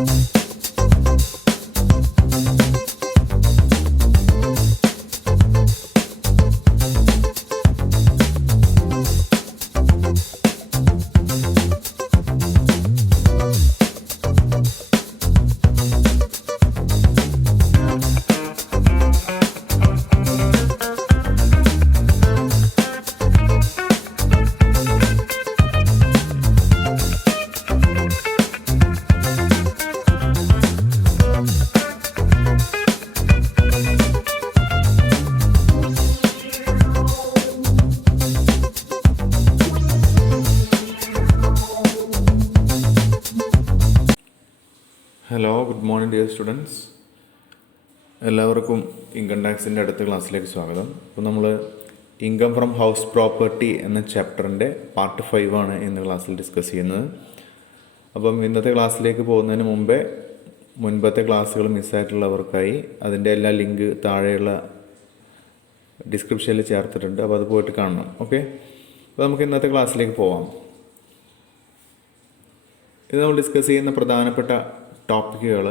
Hello, good morning dear students. എല്ലാവർക്കും income ടാക്സിൻ്റെ അടുത്ത ക്ലാസ്സിലേക്ക് സ്വാഗതം. അപ്പോൾ നമ്മൾ ഇൻകം ഫ്രം ഹൗസ് പ്രോപ്പർട്ടി എന്ന ചാപ്റ്ററിൻ്റെ പാർട്ട് 5 ആണ് ഇന്ന് ക്ലാസ്സിൽ ഡിസ്കസ് ചെയ്യുന്നത്. അപ്പം ഇന്നത്തെ ക്ലാസ്സിലേക്ക് പോകുന്നതിന് മുമ്പേ മുൻപത്തെ ക്ലാസ്സുകൾ മിസ്സായിട്ടുള്ളവർക്കായി അതിൻ്റെ എല്ലാ ലിങ്ക് താഴെയുള്ള ഡിസ്ക്രിപ്ഷനിൽ ചേർത്തിട്ടുണ്ട്. അപ്പോൾ അത് പോയിട്ട് കാണണം. ഓക്കെ, അപ്പോൾ നമുക്ക് ഇന്നത്തെ ക്ലാസ്സിലേക്ക് പോവാം. ഇത് നമ്മൾ ഡിസ്കസ് ചെയ്യുന്ന പ്രധാനപ്പെട്ട ടോപ്പിക്കുകൾ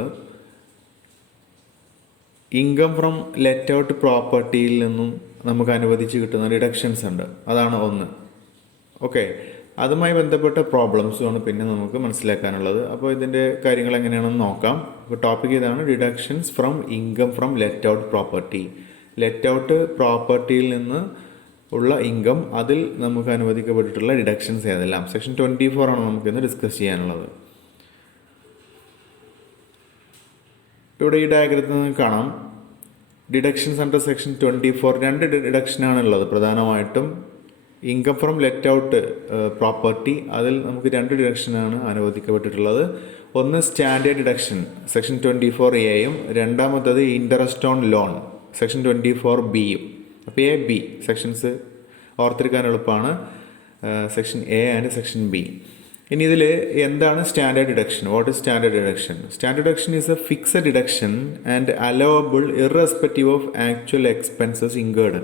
ഇൻകം ഫ്രം ലെറ്റ് ഔട്ട് പ്രോപ്പർട്ടിയിൽ നിന്നും നമുക്ക് അനുവദിച്ച് കിട്ടുന്ന ഡിഡക്ഷൻസ് ഉണ്ട്. അതാണ് ഒന്ന്. ഓക്കെ, അതുമായി ബന്ധപ്പെട്ട പ്രോബ്ലംസുമാണ് പിന്നെ നമുക്ക് മനസ്സിലാക്കാനുള്ളത്. അപ്പോൾ ഇതിൻ്റെ കാര്യങ്ങൾ എങ്ങനെയാണെന്ന് നോക്കാം. അപ്പോൾ ടോപ്പിക് ഇതാണ്: deductions from income from let out property. Let out പ്രോപ്പർട്ടിയിൽ നിന്ന് ഉള്ള ഇൻകം, അതിൽ നമുക്ക് അനുവദിക്കപ്പെട്ടിട്ടുള്ള ഡിഡക്ഷൻസ് ഏതെല്ലാം. സെക്ഷൻ 24 ആണ് നമുക്കിന്ന് ഡിസ്കസ് ചെയ്യാനുള്ളത്. ഇവിടെ ഈ ഡയഗ്രത്തിൽ നിന്ന് കാണാം ഡിഡക്ഷൻസ് അണ്ടർ സെക്ഷൻ 24. രണ്ട് ഡിഡക്ഷനാണുള്ളത് പ്രധാനമായിട്ടും. Income from let out property, അതിൽ നമുക്ക് രണ്ട് ഡിഡക്ഷനാണ് അനുവദിക്കപ്പെട്ടിട്ടുള്ളത്. ഒന്ന് സ്റ്റാൻഡേർഡ് ഡിഡക്ഷൻ സെക്ഷൻ 24A-യും രണ്ടാമത്തത് ഇൻട്രസ്റ്റ് ഓൺ ലോൺ സെക്ഷൻ 24B-യും. അപ്പോൾ A, B സെക്ഷൻസ് ഓർത്തെടുക്കാൻ എളുപ്പമാണ്. Section A and section B. ഇനി ഇതിൽ എന്താണ് standard deduction? What is standard deduction? Standard deduction is a fixed deduction and allowable irrespective of actual expenses incurred.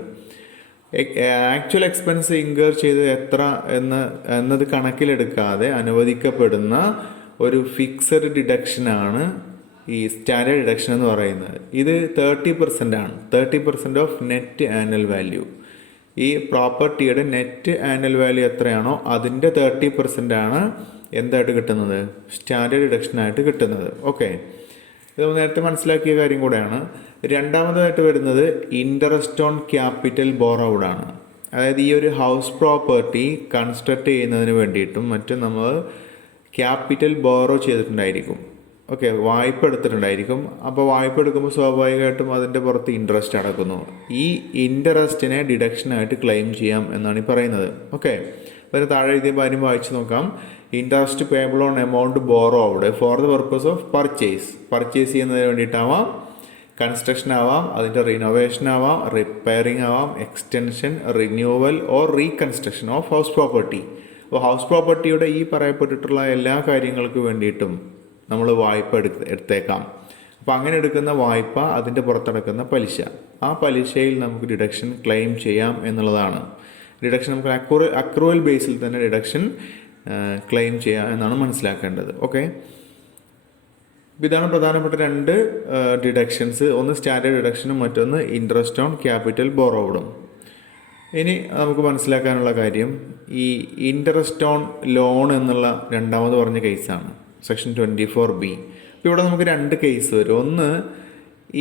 Actual expense incur ചെയ്ത് എത്ര എന്നത് കണക്കിലെടുക്കാതെ അനുവദിക്കപ്പെടുന്ന ഒരു ഫിക്സഡ് ഡിഡക്ഷനാണ് ഈ സ്റ്റാൻഡേർഡ് ഡിഡക്ഷൻ എന്ന് പറയുന്നത്. ഇത് 30% ആണ്. 30% ഓഫ് നെറ്റ് ആനുവൽ വാല്യൂ. ഈ പ്രോപ്പർട്ടിയുടെ നെറ്റ് ആനുവൽ വാല്യൂ എത്രയാണോ അതിൻ്റെ 30% ആണ് എന്തായിട്ട് കിട്ടുന്നത്? സ്റ്റാൻഡേർഡ് ഡിഡക്ഷനായിട്ട് കിട്ടുന്നത്. ഓക്കെ, ഇത് നേരത്തെ മനസ്സിലാക്കിയ കാര്യം കൂടെയാണ്. രണ്ടാമതായിട്ട് വരുന്നത് ഇൻട്രസ്റ്റ് ഓൺ ക്യാപിറ്റൽ ബോറോവ്ഡ് ആണ്. അതായത് ഈ ഒരു ഹൗസ് പ്രോപ്പർട്ടി കൺസ്ട്രക്ട് ചെയ്യുന്നതിന് വേണ്ടിയിട്ടും മറ്റും നമ്മൾ ക്യാപിറ്റൽ ബോറോ ചെയ്തിട്ടുണ്ടായിരിക്കും. ഓക്കെ, വായ്പ എടുത്തിട്ടുണ്ടായിരിക്കും. അപ്പോൾ വായ്പ എടുക്കുമ്പോൾ സ്വാഭാവികമായിട്ടും അതിൻ്റെ പുറത്ത് ഇൻട്രസ്റ്റ് അടക്കുന്നു. ഈ ഇൻട്രസ്റ്റിനെ ഡിഡക്ഷനായിട്ട് ക്ലെയിം ചെയ്യാം എന്നാണ് ഈ പറയുന്നത്. ഓക്കെ, അതിന് താഴെ എഴുതിയ കാര്യം വായിച്ച് നോക്കാം. Interest payable on amount borrowed for the purpose of purchase. Purchase ചെയ്യുന്നതിന് വേണ്ടിയിട്ടാവാം, കൺസ്ട്രക്ഷൻ ആവാം, അതിൻ്റെ റിനോവേഷൻ ആവാം, റിപ്പയറിംഗ് ആവാം, extension, renewal or reconstruction of house property. അപ്പോൾ ഹൗസ് പ്രോപ്പർട്ടിയുടെ ഈ പറയപ്പെട്ടിട്ടുള്ള എല്ലാ കാര്യങ്ങൾക്ക് വേണ്ടിയിട്ടും നമ്മൾ വായ്പ എടുത്തേക്കാം. അപ്പോൾ അങ്ങനെ എടുക്കുന്ന വായ്പ, അതിൻ്റെ പുറത്തടക്കുന്ന പലിശ, ആ പലിശയിൽ നമുക്ക് ഡിഡക്ഷൻ ക്ലെയിം ചെയ്യാം എന്നുള്ളതാണ്. ഡിഡക്ഷൻ നമുക്ക് അക്രൂവൽ ബേസിൽ തന്നെ ഡിഡക്ഷൻ ക്ലെയിം ചെയ്യാം എന്നാണ് മനസ്സിലാക്കേണ്ടത്. ഓക്കെ, ഇതാണ് പ്രധാനപ്പെട്ട രണ്ട് ഡിഡക്ഷൻസ്. ഒന്ന് സ്റ്റാൻഡേർഡ് ഡിഡക്ഷനും മറ്റൊന്ന് ഇൻട്രസ്റ്റ് ഓൺ ക്യാപിറ്റൽ ബോറോവ്ഡും. ഇനി നമുക്ക് മനസ്സിലാക്കാനുള്ള കാര്യം ഈ ഇൻട്രസ്റ്റ് ഓൺ ലോൺ എന്നുള്ള രണ്ടാമത് പറഞ്ഞ കേസാണ്, സെക്ഷൻ 24B. അപ്പോൾ ഇവിടെ നമുക്ക് രണ്ട് കേസ് വരും. ഒന്ന്,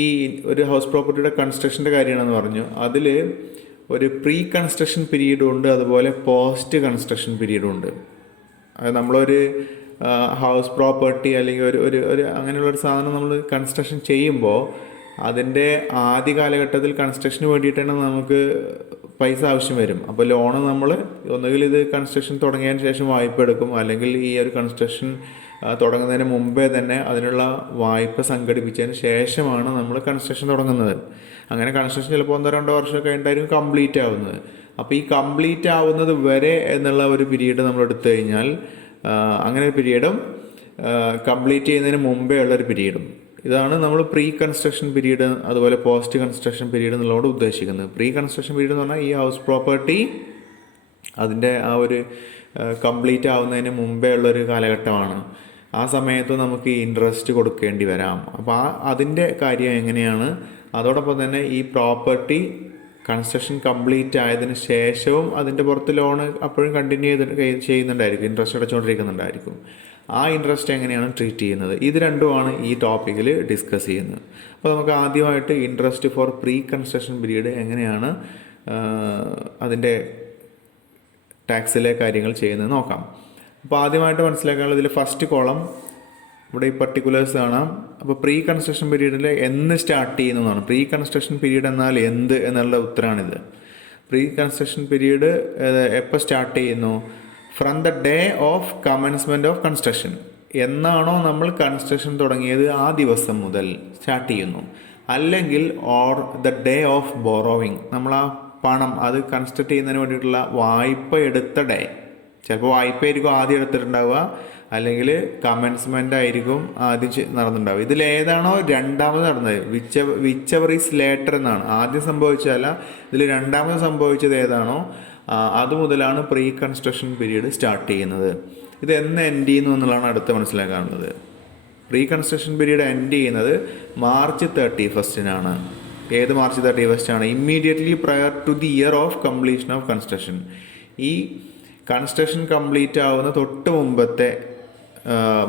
ഈ ഒരു ഹൗസ് പ്രോപ്പർട്ടിയുടെ കൺസ്ട്രക്ഷൻ്റെ കാര്യമാണെന്ന് പറഞ്ഞു. അതിൽ ഒരു പ്രീ കൺസ്ട്രക്ഷൻ പീരീഡും ഉണ്ട്, അതുപോലെ പോസ്റ്റ് കൺസ്ട്രക്ഷൻ പീരീഡും ഉണ്ട്. അത് നമ്മളൊരു ഹൗസ് പ്രോപ്പർട്ടി അല്ലെങ്കിൽ ഒരു അങ്ങനെയുള്ളൊരു സാധനം നമ്മൾ കൺസ്ട്രക്ഷൻ ചെയ്യുമ്പോൾ അതിൻ്റെ ആദ്യ കാലഘട്ടത്തിൽ കൺസ്ട്രക്ഷന് വേണ്ടിയിട്ടാണ് നമുക്ക് പൈസ ആവശ്യം വരും. അപ്പോൾ ലോണ് നമ്മൾ ഒന്നുകിൽ ഇത് കൺസ്ട്രക്ഷൻ തുടങ്ങിയതിന് ശേഷം വായ്പ എടുക്കും, അല്ലെങ്കിൽ ഈ ഒരു കൺസ്ട്രക്ഷൻ തുടങ്ങുന്നതിന് മുമ്പേ തന്നെ അതിനുള്ള വായ്പ സംഘടിപ്പിച്ചതിന് ശേഷമാണ് നമ്മൾ കൺസ്ട്രക്ഷൻ തുടങ്ങുന്നത്. അങ്ങനെ കൺസ്ട്രക്ഷൻ ചിലപ്പോൾ 1-2 വർഷം കഴിഞ്ഞിട്ടായിരിക്കും കംപ്ലീറ്റ് ആവുന്നത്. അപ്പോൾ ഈ കംപ്ലീറ്റ് ആവുന്നത് വരെ എന്നുള്ള ഒരു പീരീഡ് നമ്മൾ എടുത്തു കഴിഞ്ഞാൽ, അങ്ങനെ ഒരു പീരീഡും കംപ്ലീറ്റ് ചെയ്യുന്നതിന് മുമ്പേ ഉള്ളൊരു പീരീഡും, ഇതാണ് നമ്മൾ പ്രീ കൺസ്ട്രക്ഷൻ പീരീഡ് അതുപോലെ പോസ്റ്റ് കൺസ്ട്രക്ഷൻ പീരീഡ് എന്നുള്ളതോട് ഉദ്ദേശിക്കുന്നത്. പ്രീ കൺസ്ട്രക്ഷൻ പീരീഡ് എന്ന് പറഞ്ഞാൽ ഈ ഹൗസ് പ്രോപ്പർട്ടി അതിൻ്റെ ആ ഒരു കംപ്ലീറ്റ് ആവുന്നതിന് മുമ്പേ ഉള്ളൊരു കാലഘട്ടമാണ്. ആ സമയത്ത് നമുക്ക് ഇൻട്രസ്റ്റ് കൊടുക്കേണ്ടി വരാം. അപ്പോൾ അതിൻ്റെ കാര്യം എങ്ങനെയാണ്, അതോടൊപ്പം തന്നെ ഈ പ്രോപ്പർട്ടി കൺസ്ട്രക്ഷൻ കംപ്ലീറ്റ് ആയതിനു ശേഷവും അതിൻ്റെ പുറത്ത് ലോണ് അപ്പോഴും കണ്ടിന്യൂ ചെയ്യുന്നുണ്ടായിരിക്കും, ഇൻട്രസ്റ്റ് അടച്ചുകൊണ്ടിരിക്കുന്നുണ്ടായിരിക്കും. ആ ഇൻട്രസ്റ്റ് എങ്ങനെയാണ് ട്രീറ്റ് ചെയ്യുന്നത്, ഇത് രണ്ടുമാണ് ഈ ടോപ്പിക്കിൽ ഡിസ്കസ് ചെയ്യുന്നത്. അപ്പോൾ നമുക്ക് ആദ്യമായിട്ട് interest four pre construction period എങ്ങനെയാണ് അതിൻ്റെ ടാക്സിലെ കാര്യങ്ങൾ ചെയ്യുന്നത് നോക്കാം. അപ്പോൾ ആദ്യമായിട്ട് മനസ്സിലാക്കാനുള്ളത് ഇതിൽ ഫസ്റ്റ് കോളം ഇവിടെ ഈ പർട്ടിക്കുലേഴ്സ് കാണാം. അപ്പോൾ പ്രീ കൺസ്ട്രക്ഷൻ പീരീഡിൽ എന്ന് സ്റ്റാർട്ട് ചെയ്യുന്നതാണ്. പ്രീ കൺസ്ട്രക്ഷൻ പീരീഡ് എന്നാൽ എന്ത് എന്നുള്ള ഉത്തരമാണിത്. പ്രീ കൺസ്ട്രക്ഷൻ പീരീഡ് എപ്പോൾ സ്റ്റാർട്ട് ചെയ്യുന്നു? From the day of commencement of construction. എന്നാണോ നമ്മൾ കൺസ്ട്രക്ഷൻ തുടങ്ങിയത് ആ ദിവസം മുതൽ സ്റ്റാർട്ട് ചെയ്യുന്നു. അല്ലെങ്കിൽ or the day of borrowing, നമ്മൾ ആ പണം അത് കൺസ്ട്രക്ട് ചെയ്യുന്നതിന് വേണ്ടിയിട്ടുള്ള വായ്പ എടുത്ത ഡേ. ചിലപ്പോൾ വായ്പ ആയിരിക്കും ആദ്യം എടുത്തിട്ടുണ്ടാവുക, അല്ലെങ്കിൽ കമൻസ്മെൻ്റ് ആയിരിക്കും ആദ്യം നടന്നിട്ടുണ്ടാവുക. ഇതിലേതാണോ രണ്ടാമത് നടന്നത്, വിച്ച് എവർ ഈസ് ലേറ്റർ എന്നാണ്. ആദ്യം സംഭവിച്ചതല്ല, ഇതിൽ രണ്ടാമത് സംഭവിച്ചത് ഏതാണോ അത് മുതലാണ് പ്രീ കൺസ്ട്രക്ഷൻ പീരീഡ് സ്റ്റാർട്ട് ചെയ്യുന്നത്. ഇത് എന്ന് എൻഡ് ചെയ്യുന്നു എന്നുള്ളതാണ് അടുത്ത് മനസ്സിലാക്കാനുള്ളത്. പ്രീ കൺസ്ട്രക്ഷൻ പീരീഡ് എൻഡ് ചെയ്യുന്നത് മാർച്ച് 31 ഏത് March 31 immediately prior to the year of completion of construction. ഈ കൺസ്ട്രക്ഷൻ കംപ്ലീറ്റ് ആവുന്ന തൊട്ട് മുമ്പത്തെ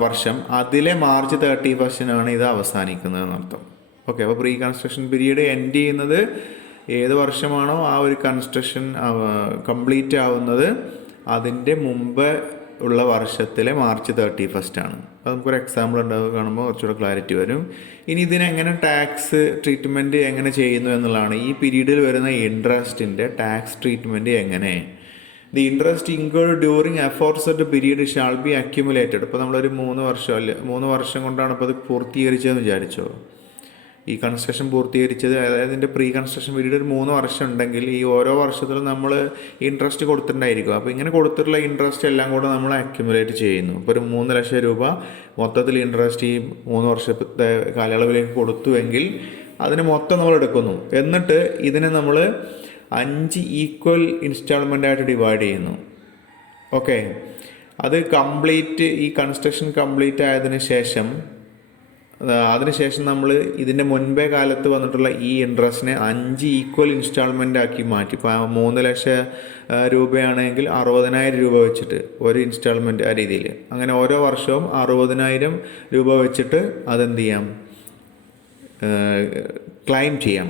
വർഷം, അതിലെ മാർച്ച് 31 ഇത് അവസാനിക്കുന്നത് എന്നർത്ഥം. ഓക്കെ, അപ്പോൾ പ്രീ കൺസ്ട്രക്ഷൻ പീരീഡ് എൻഡ് ചെയ്യുന്നത് ഏത് വർഷമാണോ ആ ഒരു കൺസ്ട്രക്ഷൻ കംപ്ലീറ്റ് ആവുന്നത് അതിൻ്റെ മുമ്പ് ഉള്ള വർഷത്തിലെ മാർച്ച് 31 അപ്പോൾ നമുക്കൊരു എക്സാമ്പിൾ ഉണ്ടാവുക കാണുമ്പോൾ കുറച്ചുകൂടെ ക്ലാരിറ്റി വരും. ഇനി ഇതിനെങ്ങനെ ടാക്സ് ട്രീറ്റ്മെൻറ്റ് എങ്ങനെ ചെയ്യുന്നു എന്നുള്ളതാണ്. ഈ പീരീഡിൽ വരുന്ന ഇൻട്രസ്റ്റിൻ്റെ ടാക്സ് ട്രീറ്റ്മെൻറ്റ് എങ്ങനെ. The interest incurred during aforesaid period shall be accumulated. ഇപ്പോൾ നമ്മളൊരു 3 വർഷം കൊണ്ടാണ് ഇപ്പോൾ അത് പൂർത്തീകരിച്ചതെന്ന് വിചാരിച്ചോ. ഈ കൺസ്ട്രക്ഷൻ പൂർത്തീകരിച്ചത്, അതായത് ഇതിൻ്റെ പ്രീ കൺസ്ട്രക്ഷൻ പീരീഡ് ഒരു 3 വർഷം ഉണ്ടെങ്കിൽ ഈ ഓരോ വർഷത്തിലും നമ്മൾ ഇൻട്രസ്റ്റ് കൊടുത്തിട്ടുണ്ടായിരിക്കും. അപ്പോൾ ഇങ്ങനെ കൊടുത്തിട്ടുള്ള ഇൻട്രസ്റ്റ് എല്ലാം കൂടെ നമ്മൾ അക്യുമുലേറ്റ് ചെയ്യുന്നു. ഇപ്പോൾ ഒരു 3 ലക്ഷം രൂപ മൊത്തത്തിൽ ഇൻട്രസ്റ്റ് ഈ 3 വർഷത്തെ കാലയളവിലേക്ക് കൊടുത്തുവെങ്കിൽ അതിന് മൊത്തം നമ്മൾ എടുക്കുന്നു. എന്നിട്ട് ഇതിനെ നമ്മൾ 5 ഈക്വൽ ഇൻസ്റ്റാൾമെൻ്റ് ആയിട്ട് ഡിവൈഡ് ചെയ്യുന്നു. ഓക്കെ, അത് കംപ്ലീറ്റ് ഈ കൺസ്ട്രക്ഷൻ കംപ്ലീറ്റ് ആയതിനു ശേഷം അതിനുശേഷം നമ്മൾ ഇതിൻ്റെ മുൻപേ കാലത്ത് വന്നിട്ടുള്ള ഈ ഇൻട്രസ്റ്റിനെ 5 ഈക്വൽ ഇൻസ്റ്റാൾമെൻ്റ് ആക്കി മാറ്റി. ഇപ്പോൾ 3 ലക്ഷം രൂപയാണെങ്കിൽ 60,000 രൂപ വെച്ചിട്ട് ഒരു ഇൻസ്റ്റാൾമെൻറ്റ് ആ രീതിയിൽ, അങ്ങനെ ഓരോ വർഷവും 60,000 രൂപ വെച്ചിട്ട് അതെന്ത് ചെയ്യാം, ക്ലെയിം ചെയ്യാം.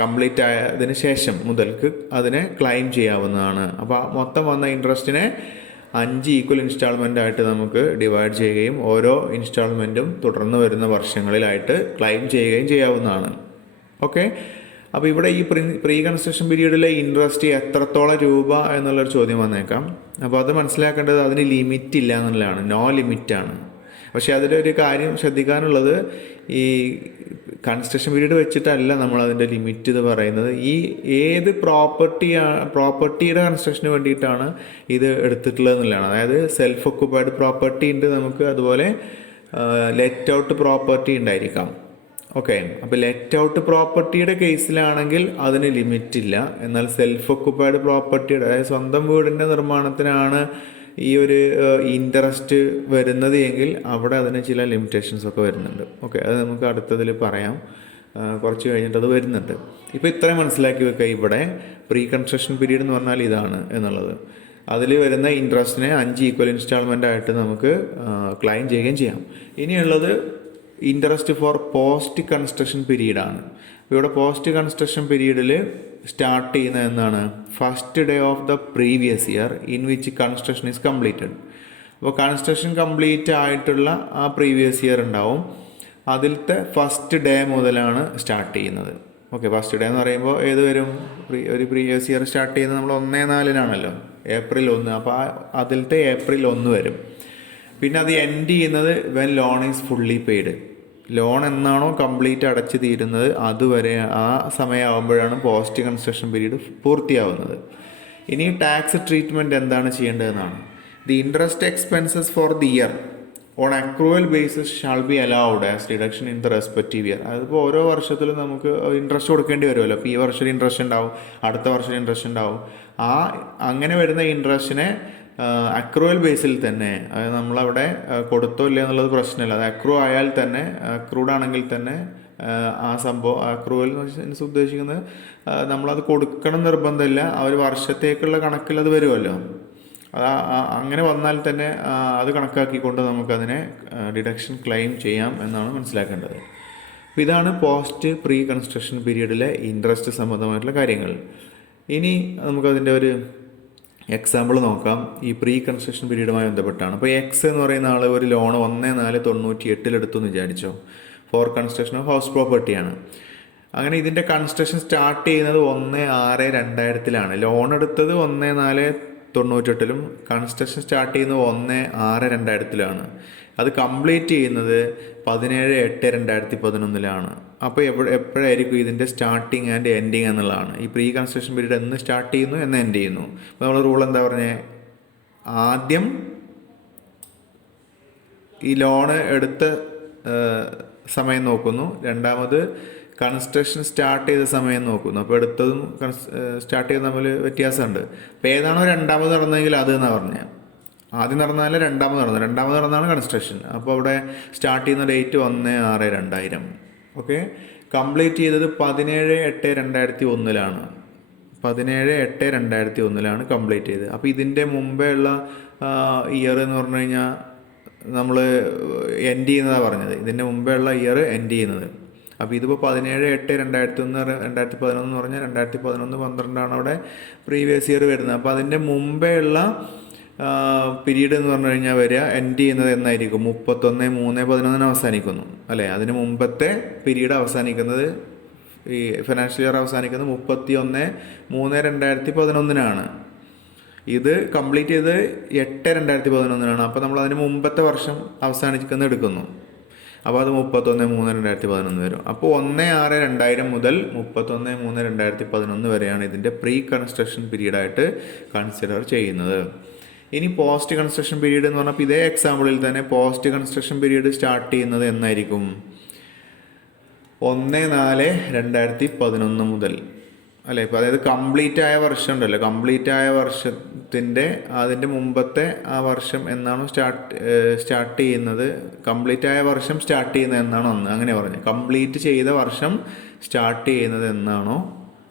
കംപ്ലീറ്റ് ആയതിനു ശേഷം മുതൽക്ക് അതിനെ ക്ലെയിം ചെയ്യാവുന്നതാണ്. അപ്പോൾ മൊത്തം വന്ന ഇൻട്രസ്റ്റിനെ 5 ഈക്വൽ ഇൻസ്റ്റാൾമെൻ്റ് ആയിട്ട് നമുക്ക് ഡിവൈഡ് ചെയ്യുകയും ഓരോ ഇൻസ്റ്റാൾമെൻറ്റും തുടർന്ന് വരുന്ന വർഷങ്ങളിലായിട്ട് ക്ലെയിം ചെയ്യുകയും ചെയ്യാവുന്നതാണ്. ഓക്കെ, അപ്പോൾ ഇവിടെ ഈ പ്രീ കൺസ്ട്രക്ഷൻ പീരീഡിലെ ഇൻട്രസ്റ്റ് എത്രത്തോളം രൂപ എന്നുള്ളൊരു ചോദ്യം വന്നേക്കാം. അപ്പോൾ അത് മനസ്സിലാക്കേണ്ടത് അതിന് ലിമിറ്റ് ഇല്ല എന്നുള്ളതാണ്, നോ ലിമിറ്റാണ്. പക്ഷേ അതിലൊരു കാര്യം ശ്രദ്ധിക്കാനുള്ളത്, ഈ കൺസ്ട്രക്ഷൻ പീരീഡ് വെച്ചിട്ടല്ല നമ്മൾ അതിൻ്റെ ലിമിറ്റ് ഇത് പറയുന്നത്. ഈ ഏത് പ്രോപ്പർട്ടിയുടെ കൺസ്ട്രക്ഷന് വേണ്ടിയിട്ടാണ് ഇത് എടുത്തിട്ടുള്ളത് എന്നുള്ളതാണ്. അതായത് സെൽഫ് ഒക്കുപ്പൈഡ് പ്രോപ്പർട്ടി ഉണ്ട് നമുക്ക്, അതുപോലെ ലെറ്റ് ഔട്ട് പ്രോപ്പർട്ടി ഉണ്ടായിരിക്കാം. ഓക്കെ, അപ്പോൾ ലെറ്റ് ഔട്ട് പ്രോപ്പർട്ടിയുടെ കേസിലാണെങ്കിൽ അതിന് ലിമിറ്റ് ഇല്ല. എന്നാൽ സെൽഫ് ഒക്കുപ്പൈഡ് പ്രോപ്പർട്ടിയുടെ, അതായത് സ്വന്തം വീടിൻ്റെ നിർമ്മാണത്തിനാണ് ഈ ഒരു ഇൻട്രസ്റ്റ് വരുന്നത് എങ്കിൽ അവിടെ അതിന് ചില ലിമിറ്റേഷൻസ് ഒക്കെ വരുന്നുണ്ട്. ഓക്കെ, അത് നമുക്ക് അടുത്തതിൽ പറയാം, കുറച്ച് കഴിഞ്ഞിട്ട് അത് വരുന്നുണ്ട്. ഇപ്പോൾ ഇത്രയും മനസ്സിലാക്കി വെക്കുക, ഇവിടെ പ്രീ കൺസ്ട്രക്ഷൻ പീരീഡ് എന്ന് പറഞ്ഞാൽ ഇതാണ് എന്നുള്ളത്. അതിൽ വരുന്ന ഇൻട്രസ്റ്റിനെ 5 ഈക്വൽ ഇൻസ്റ്റാൾമെൻ്റ് ആയിട്ട് നമുക്ക് ക്ലെയിം ചെയ്യുകയും ചെയ്യാം. ഇനിയുള്ളത് ഇൻട്രസ്റ്റ് ഫോർ പോസ്റ്റ് കൺസ്ട്രക്ഷൻ പീരീഡാണ്. ഇവിടെ പോസ്റ്റ് കൺസ്ട്രക്ഷൻ പീരീഡിൽ സ്റ്റാർട്ട് ചെയ്യുന്നത് എന്നാണ്, first day of the previous year in which construction is completed. അപ്പോൾ കൺസ്ട്രക്ഷൻ കംപ്ലീറ്റ് ആയിട്ടുള്ള ആ പ്രീവിയസ് ഇയർ ഉണ്ടാവും, അതിലത്തെ ഫസ്റ്റ് ഡേ മുതലാണ് സ്റ്റാർട്ട് ചെയ്യുന്നത്. ഓക്കെ, ഫസ്റ്റ് ഡേ എന്ന് പറയുമ്പോൾ ഏത് വരും, ഒരു പ്രീവിയസ് ഇയർ സ്റ്റാർട്ട് ചെയ്യുന്നത് നമ്മൾ 1/4 ഏപ്രിൽ 1. അപ്പോൾ അതിലത്തെ ഏപ്രിൽ 1 വരും. പിന്നെ അത് എൻഡ് ചെയ്യുന്നത് when loan is fully paid. Loan എന്നാണോ കംപ്ലീറ്റ് അടച്ചു തീരുന്നത് അതുവരെ ആ സമയമാകുമ്പോഴാണ് പോസ്റ്റ് കൺസ്ട്രക്ഷൻ പീരീഡ് പൂർത്തിയാവുന്നത്. ഇനി ടാക്സ് ട്രീറ്റ്മെൻറ്റ് എന്താണ് ചെയ്യേണ്ടതെന്നാണ്. The interest expenses for the year on accrual basis shall be allowed as deduction in the respective year. അതിപ്പോൾ ഓരോ വർഷത്തിലും നമുക്ക് ഇൻട്രസ്റ്റ് കൊടുക്കേണ്ടി വരുമല്ലോ. അപ്പോൾ ഈ വർഷം ഇൻട്രസ്റ്റ് ഉണ്ടാവും, അടുത്ത വർഷം ഇൻട്രസ്റ്റ് ഉണ്ടാവും. അങ്ങനെ വരുന്ന ഇൻട്രസ്റ്റിനെ അക്രൂവൽ ബേസിൽ തന്നെ, അത് നമ്മളവിടെ കൊടുത്തോ ഇല്ല എന്നുള്ളത് പ്രശ്നമില്ല. അത് അക്രൂ ആയാൽ തന്നെ, അക്രൂഡ് ആണെങ്കിൽ തന്നെ ആ സംഭവം അക്രൂവൽ എന്ന് വെച്ചാൽ ഉദ്ദേശിക്കുന്നത് നമ്മളത് കൊടുക്കണം നിർബന്ധമില്ല, ആ ഒരു വർഷത്തേക്കുള്ള കണക്കിൽ അത് വരുമല്ലോ. അത് അങ്ങനെ വന്നാൽ തന്നെ അത് കണക്കാക്കിക്കൊണ്ട് നമുക്കതിനെ ഡിഡക്ഷൻ ക്ലെയിം ചെയ്യാം എന്നാണ് മനസ്സിലാക്കേണ്ടത്. അപ്പോൾ ഇതാണ് പോസ്റ്റ് പ്രീ കൺസ്ട്രക്ഷൻ പീരീഡിലെ ഇൻട്രസ്റ്റ് സംബന്ധമായിട്ടുള്ള കാര്യങ്ങൾ. ഇനി നമുക്കതിൻ്റെ ഒരു എക്സാമ്പിൾ നോക്കാം. ഈ പ്രീ കൺസ്ട്രക്ഷൻ പീരീഡുമായി ബന്ധപ്പെട്ടാണ്. അപ്പോൾ എക്സ് എന്ന് പറയുന്ന ആൾ ഒരു ലോൺ 1498 എടുത്തു എന്ന് വിചാരിച്ചോ. ഫോർ കൺസ്ട്രക്ഷൻ ഓഫ് ഹൗസ് പ്രോപ്പർട്ടിയാണ്. അങ്ങനെ ഇതിൻ്റെ കൺസ്ട്രക്ഷൻ സ്റ്റാർട്ട് ചെയ്യുന്നത് 1/6/2000 ലോൺ എടുത്തത് 1498 കൺസ്ട്രക്ഷൻ സ്റ്റാർട്ട് ചെയ്യുന്നത് 1/6/2000 അത് കംപ്ലീറ്റ് ചെയ്യുന്നത് 17/8/2011 അപ്പോൾ എപ്പോഴായിരിക്കും ഇതിൻ്റെ സ്റ്റാർട്ടിങ് ആൻഡ് എൻഡിങ് എന്നുള്ളതാണ്. ഈ പ്രീ കൺസ്ട്രക്ഷൻ പീരീഡ് എന്ന് സ്റ്റാർട്ട് ചെയ്യുന്നു എന്ന് എൻഡ് ചെയ്യുന്നു. അപ്പോൾ നമ്മൾ റൂൾ എന്താ പറഞ്ഞത്, ആദ്യം ഈ ലോണ് എടുത്ത സമയം നോക്കുന്നു, രണ്ടാമത് കൺസ്ട്രക്ഷൻ സ്റ്റാർട്ട് ചെയ്ത സമയം നോക്കുന്നു. അപ്പോൾ എടുത്തതും സ്റ്റാർട്ട് ചെയ്തതും തമ്മിൽ വ്യത്യാസമുണ്ട്. അപ്പോൾ ഏതാണോ രണ്ടാമത് നടന്നതെങ്കിൽ അത് എന്നാണ് പറഞ്ഞത്. ആദ്യം നടന്നാലേ രണ്ടാമത് നടന്നാണ് കൺസ്ട്രക്ഷൻ. അപ്പോൾ അവിടെ സ്റ്റാർട്ട് ചെയ്യുന്ന ഡേറ്റ് 1/6/2000. ഓക്കെ, കംപ്ലീറ്റ് ചെയ്തത് 17/8/2001 17/8/2001 കംപ്ലീറ്റ് ചെയ്തത്. അപ്പോൾ ഇതിൻ്റെ മുമ്പേ ഉള്ള ഇയർ എന്ന് പറഞ്ഞു കഴിഞ്ഞാൽ നമ്മൾ എൻഡ് ചെയ്യുന്നതാണ് പറഞ്ഞത്. ഇതിൻ്റെ മുമ്പേ ഉള്ള ഇയർ എൻഡ് ചെയ്യുന്നത്. അപ്പോൾ ഇതിപ്പോൾ 17/8/2001 2011 എന്ന് പറഞ്ഞാൽ 2011-12 അവിടെ പ്രീവിയസ് ഇയർ വരുന്നത്. അപ്പോൾ അതിൻ്റെ മുമ്പേ ഉള്ള പീരീഡ് എന്ന് പറഞ്ഞു കഴിഞ്ഞാൽ വരിക എൻഡ് ചെയ്യുന്നത് എന്നായിരിക്കും 31/3/2011 അവസാനിക്കുന്നു അല്ലേ. അതിന് മുമ്പത്തെ പീരീഡ് അവസാനിക്കുന്നത്, ഈ ഫിനാൻഷ്യൽ ഇയർ അവസാനിക്കുന്നത് 31/3/2011 ഇത് കംപ്ലീറ്റ് ചെയ്ത് 8/2011 അപ്പോൾ നമ്മൾ അതിന് മുമ്പത്തെ വർഷം അവസാനിക്കുന്ന എടുക്കുന്നു. അപ്പോൾ അത് 31/3/2011 വരും. അപ്പോൾ 1/6/2000 മുതൽ 31/3/2011 വരെയാണ് ഇതിൻ്റെ പ്രീ കൺസ്ട്രക്ഷൻ പീരീഡായിട്ട് കൺസിഡർ ചെയ്യുന്നത്. ഇനി പോസ്റ്റ് കൺസ്ട്രക്ഷൻ പീരീഡ് എന്ന് പറഞ്ഞപ്പോൾ ഇതേ എക്സാമ്പിളിൽ തന്നെ പോസ്റ്റ് കൺസ്ട്രക്ഷൻ പീരീഡ് സ്റ്റാർട്ട് ചെയ്യുന്നത് എന്നായിരിക്കും 1/4/2011 മുതൽ അല്ലേ. ഇപ്പോൾ അതായത് കംപ്ലീറ്റ് ആയ വർഷം ഉണ്ടല്ലോ, കംപ്ലീറ്റ് ആയ വർഷത്തിൻ്റെ അതിൻ്റെ മുമ്പത്തെ ആ വർഷം എന്നാണോ സ്റ്റാർട്ട് ചെയ്യുന്നത്, കംപ്ലീറ്റ് ആയ വർഷം സ്റ്റാർട്ട് ചെയ്യുന്നത് എന്നാണോ അന്ന്, അങ്ങനെ പറഞ്ഞു. കംപ്ലീറ്റ് ചെയ്ത വർഷം സ്റ്റാർട്ട് ചെയ്യുന്നത് എന്നാണോ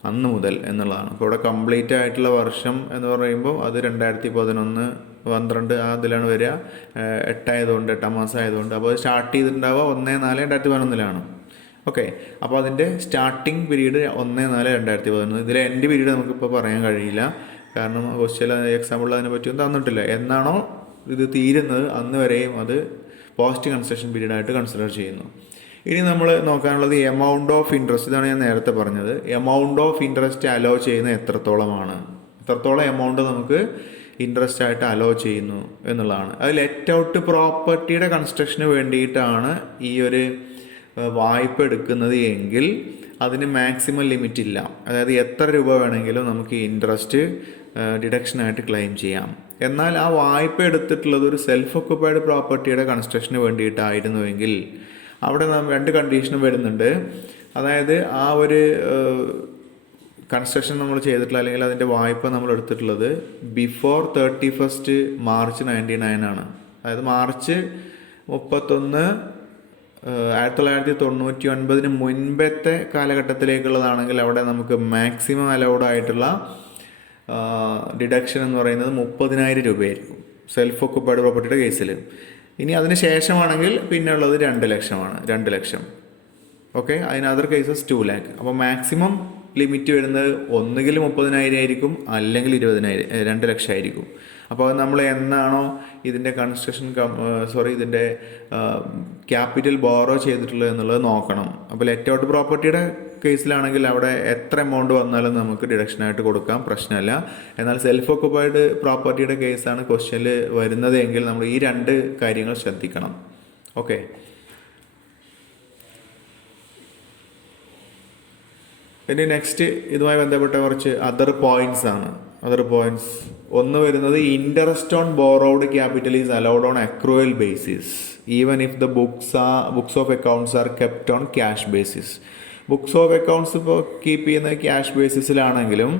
അന്ന് മുതൽ എന്നുള്ളതാണ്. അപ്പോൾ ഇവിടെ കംപ്ലീറ്റ് ആയിട്ടുള്ള വർഷം എന്ന് പറയുമ്പോൾ അത് 2011-12 അതിലാണ് വരിക. 8 ആയതുകൊണ്ട്, 8-ാം മാസം ആയതുകൊണ്ട് അപ്പോൾ അത് സ്റ്റാർട്ട് ചെയ്തിട്ടുണ്ടാവുക 1/4/2011. ഓക്കെ, അപ്പോൾ അതിൻ്റെ സ്റ്റാർട്ടിങ് പീരീഡ് 1/4/2011. ഇതിലെ എൻഡ് പീരീഡ് നമുക്കിപ്പോൾ പറയാൻ കഴിയില്ല, കാരണം ക്വസ്റ്റ്യൻ എക്സാമ്പിളിൽ അതിനെ പറ്റിയൊന്നും തന്നിട്ടില്ല. എന്നാണോ ഇത് തീരുന്നത് അന്ന് വരെയും അത് പോസ്റ്റ് കൺസ്ട്രക്ഷൻ പീരീഡായിട്ട് കൺസിഡർ ചെയ്യുന്നു. ഇനി നമ്മൾ നോക്കാനുള്ളത് എമൗണ്ട് ഓഫ് ഇൻട്രസ്റ്റ്. ഇതാണ് ഞാൻ നേരത്തെ പറഞ്ഞത്. എമൗണ്ട് ഓഫ് ഇൻട്രസ്റ്റ് അലോ ചെയ്യുന്നത് എത്രത്തോളം എമൗണ്ട് നമുക്ക് ഇൻട്രസ്റ്റ് ആയിട്ട് അലോ ചെയ്യുന്നു എന്നുള്ളതാണ്. അത് ലെറ്റ് ഔട്ട് പ്രോപ്പർട്ടിയുടെ കൺസ്ട്രക്ഷന് വേണ്ടിയിട്ടാണ് ഈ ഒരു വായ്പ എടുക്കുന്നത് എങ്കിൽ അതിന് മാക്സിമം ലിമിറ്റ് ഇല്ല. അതായത് എത്ര രൂപ വേണമെങ്കിലും നമുക്ക് ഇൻട്രസ്റ്റ് ഡിഡക്ഷനായിട്ട് ക്ലെയിം ചെയ്യാം. എന്നാൽ ആ വായ്പ എടുത്തിട്ടുള്ളത് ഒരു സെൽഫ് ഒക്കുപ്പൈഡ് പ്രോപ്പർട്ടിയുടെ കൺസ്ട്രക്ഷന് വേണ്ടിയിട്ടായിരുന്നുവെങ്കിൽ അവിടെ രണ്ട് കണ്ടീഷനും വരുന്നുണ്ട്. അതായത് ആ ഒരു കൺസ്ട്രക്ഷൻ നമ്മൾ ചെയ്തിട്ടുള്ള അല്ലെങ്കിൽ അതിൻ്റെ വായ്പ നമ്മൾ എടുത്തിട്ടുള്ളത് ബിഫോർ 31 മാർച്ച് 1999 അതായത് മാർച്ച് 31 1999 മുൻപത്തെ കാലഘട്ടത്തിലേക്കുള്ളതാണെങ്കിൽ അവിടെ നമുക്ക് മാക്സിമം അലൗഡ് ആയിട്ടുള്ള ഡിഡക്ഷൻ എന്ന് പറയുന്നത് 30,000 രൂപയായിരിക്കും സെൽഫ് ഒക്കുപ്പൈഡ് പ്രോപ്പർട്ടിയുടെ കേസിൽ. ഇനി അതിന് ശേഷമാണെങ്കിൽ പിന്നെ ഉള്ളത് 2 ലക്ഷമാണ്, 2 ലക്ഷം. ഓക്കെ, അതിന് അതർ കേസസ് 2 lakh. അപ്പോൾ മാക്സിമം ലിമിറ്റ് വരുന്നത് ഒന്നുകിൽ 30,000 ആയിരിക്കും, അല്ലെങ്കിൽ 2 ലക്ഷം ആയിരിക്കും. അപ്പോൾ നമ്മൾ എന്നാണോ ഇതിൻ്റെ ഇതിൻ്റെ ക്യാപിറ്റൽ ബോറോ ചെയ്തിട്ടുള്ളത് എന്നുള്ളത് നോക്കണം. അപ്പോൾ ലെറ്റ് ഔട്ട് പ്രോപ്പർട്ടിയുടെ കേസിലാണെങ്കിൽ അവിടെ എത്ര എമൗണ്ട് വന്നാലും നമുക്ക് ഡിഡക്ഷനായിട്ട് കൊടുക്കാം, പ്രശ്നമല്ല. എന്നാൽ സെൽഫ് ഒക്കുപ്പൈഡ് പ്രോപ്പർട്ടിയുടെ കേസാണ് ക്വസ്റ്റ്യനിൽ വരുന്നത് എങ്കിൽ നമ്മൾ ഈ 2 കാര്യങ്ങൾ ശ്രദ്ധിക്കണം. ഓക്കെ, ഇനി നെക്സ്റ്റ് ഇതുമായി ബന്ധപ്പെട്ട കുറച്ച് അതർ പോയിന്റ്സ് ആണ്. ഒന്ന് വരുന്നത് interest on borrowed capital is allowed on accrual basis even if the books of accounts are kept on cash basis. Books of accounts ഇപ്പോൾ കീപ്പ് ചെയ്യുന്നത് ക്യാഷ് ബേസിസിലാണെങ്കിലും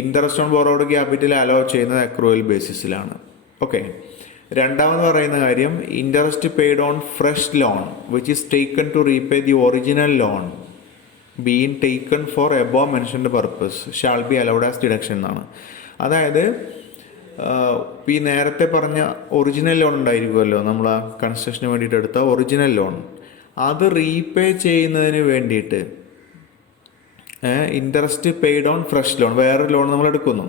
interest on borrowed capital allow ചെയ്യുന്നത് accrual ബേസിസിലാണ്. Okay. രണ്ടാമത് പറയുന്ന കാര്യം, interest paid on fresh loan which is taken to repay the original loan been taken for above mentioned purpose shall be allowed as deduction എന്നാണ്. അതായത് ഈ നേരത്തെ പറഞ്ഞ ഒറിജിനൽ ലോൺ ഉണ്ടായിരിക്കുമല്ലോ, നമ്മൾ ആ കൺസ്ട്രക്ഷന് വേണ്ടിയിട്ട് എടുത്ത ഒറിജിനൽ ലോൺ, അത് റീപേ ചെയ്യുന്നതിന് വേണ്ടിയിട്ട് interest paid on fresh loan, വേറെ ലോൺ നമ്മൾ എടുക്കുന്നു.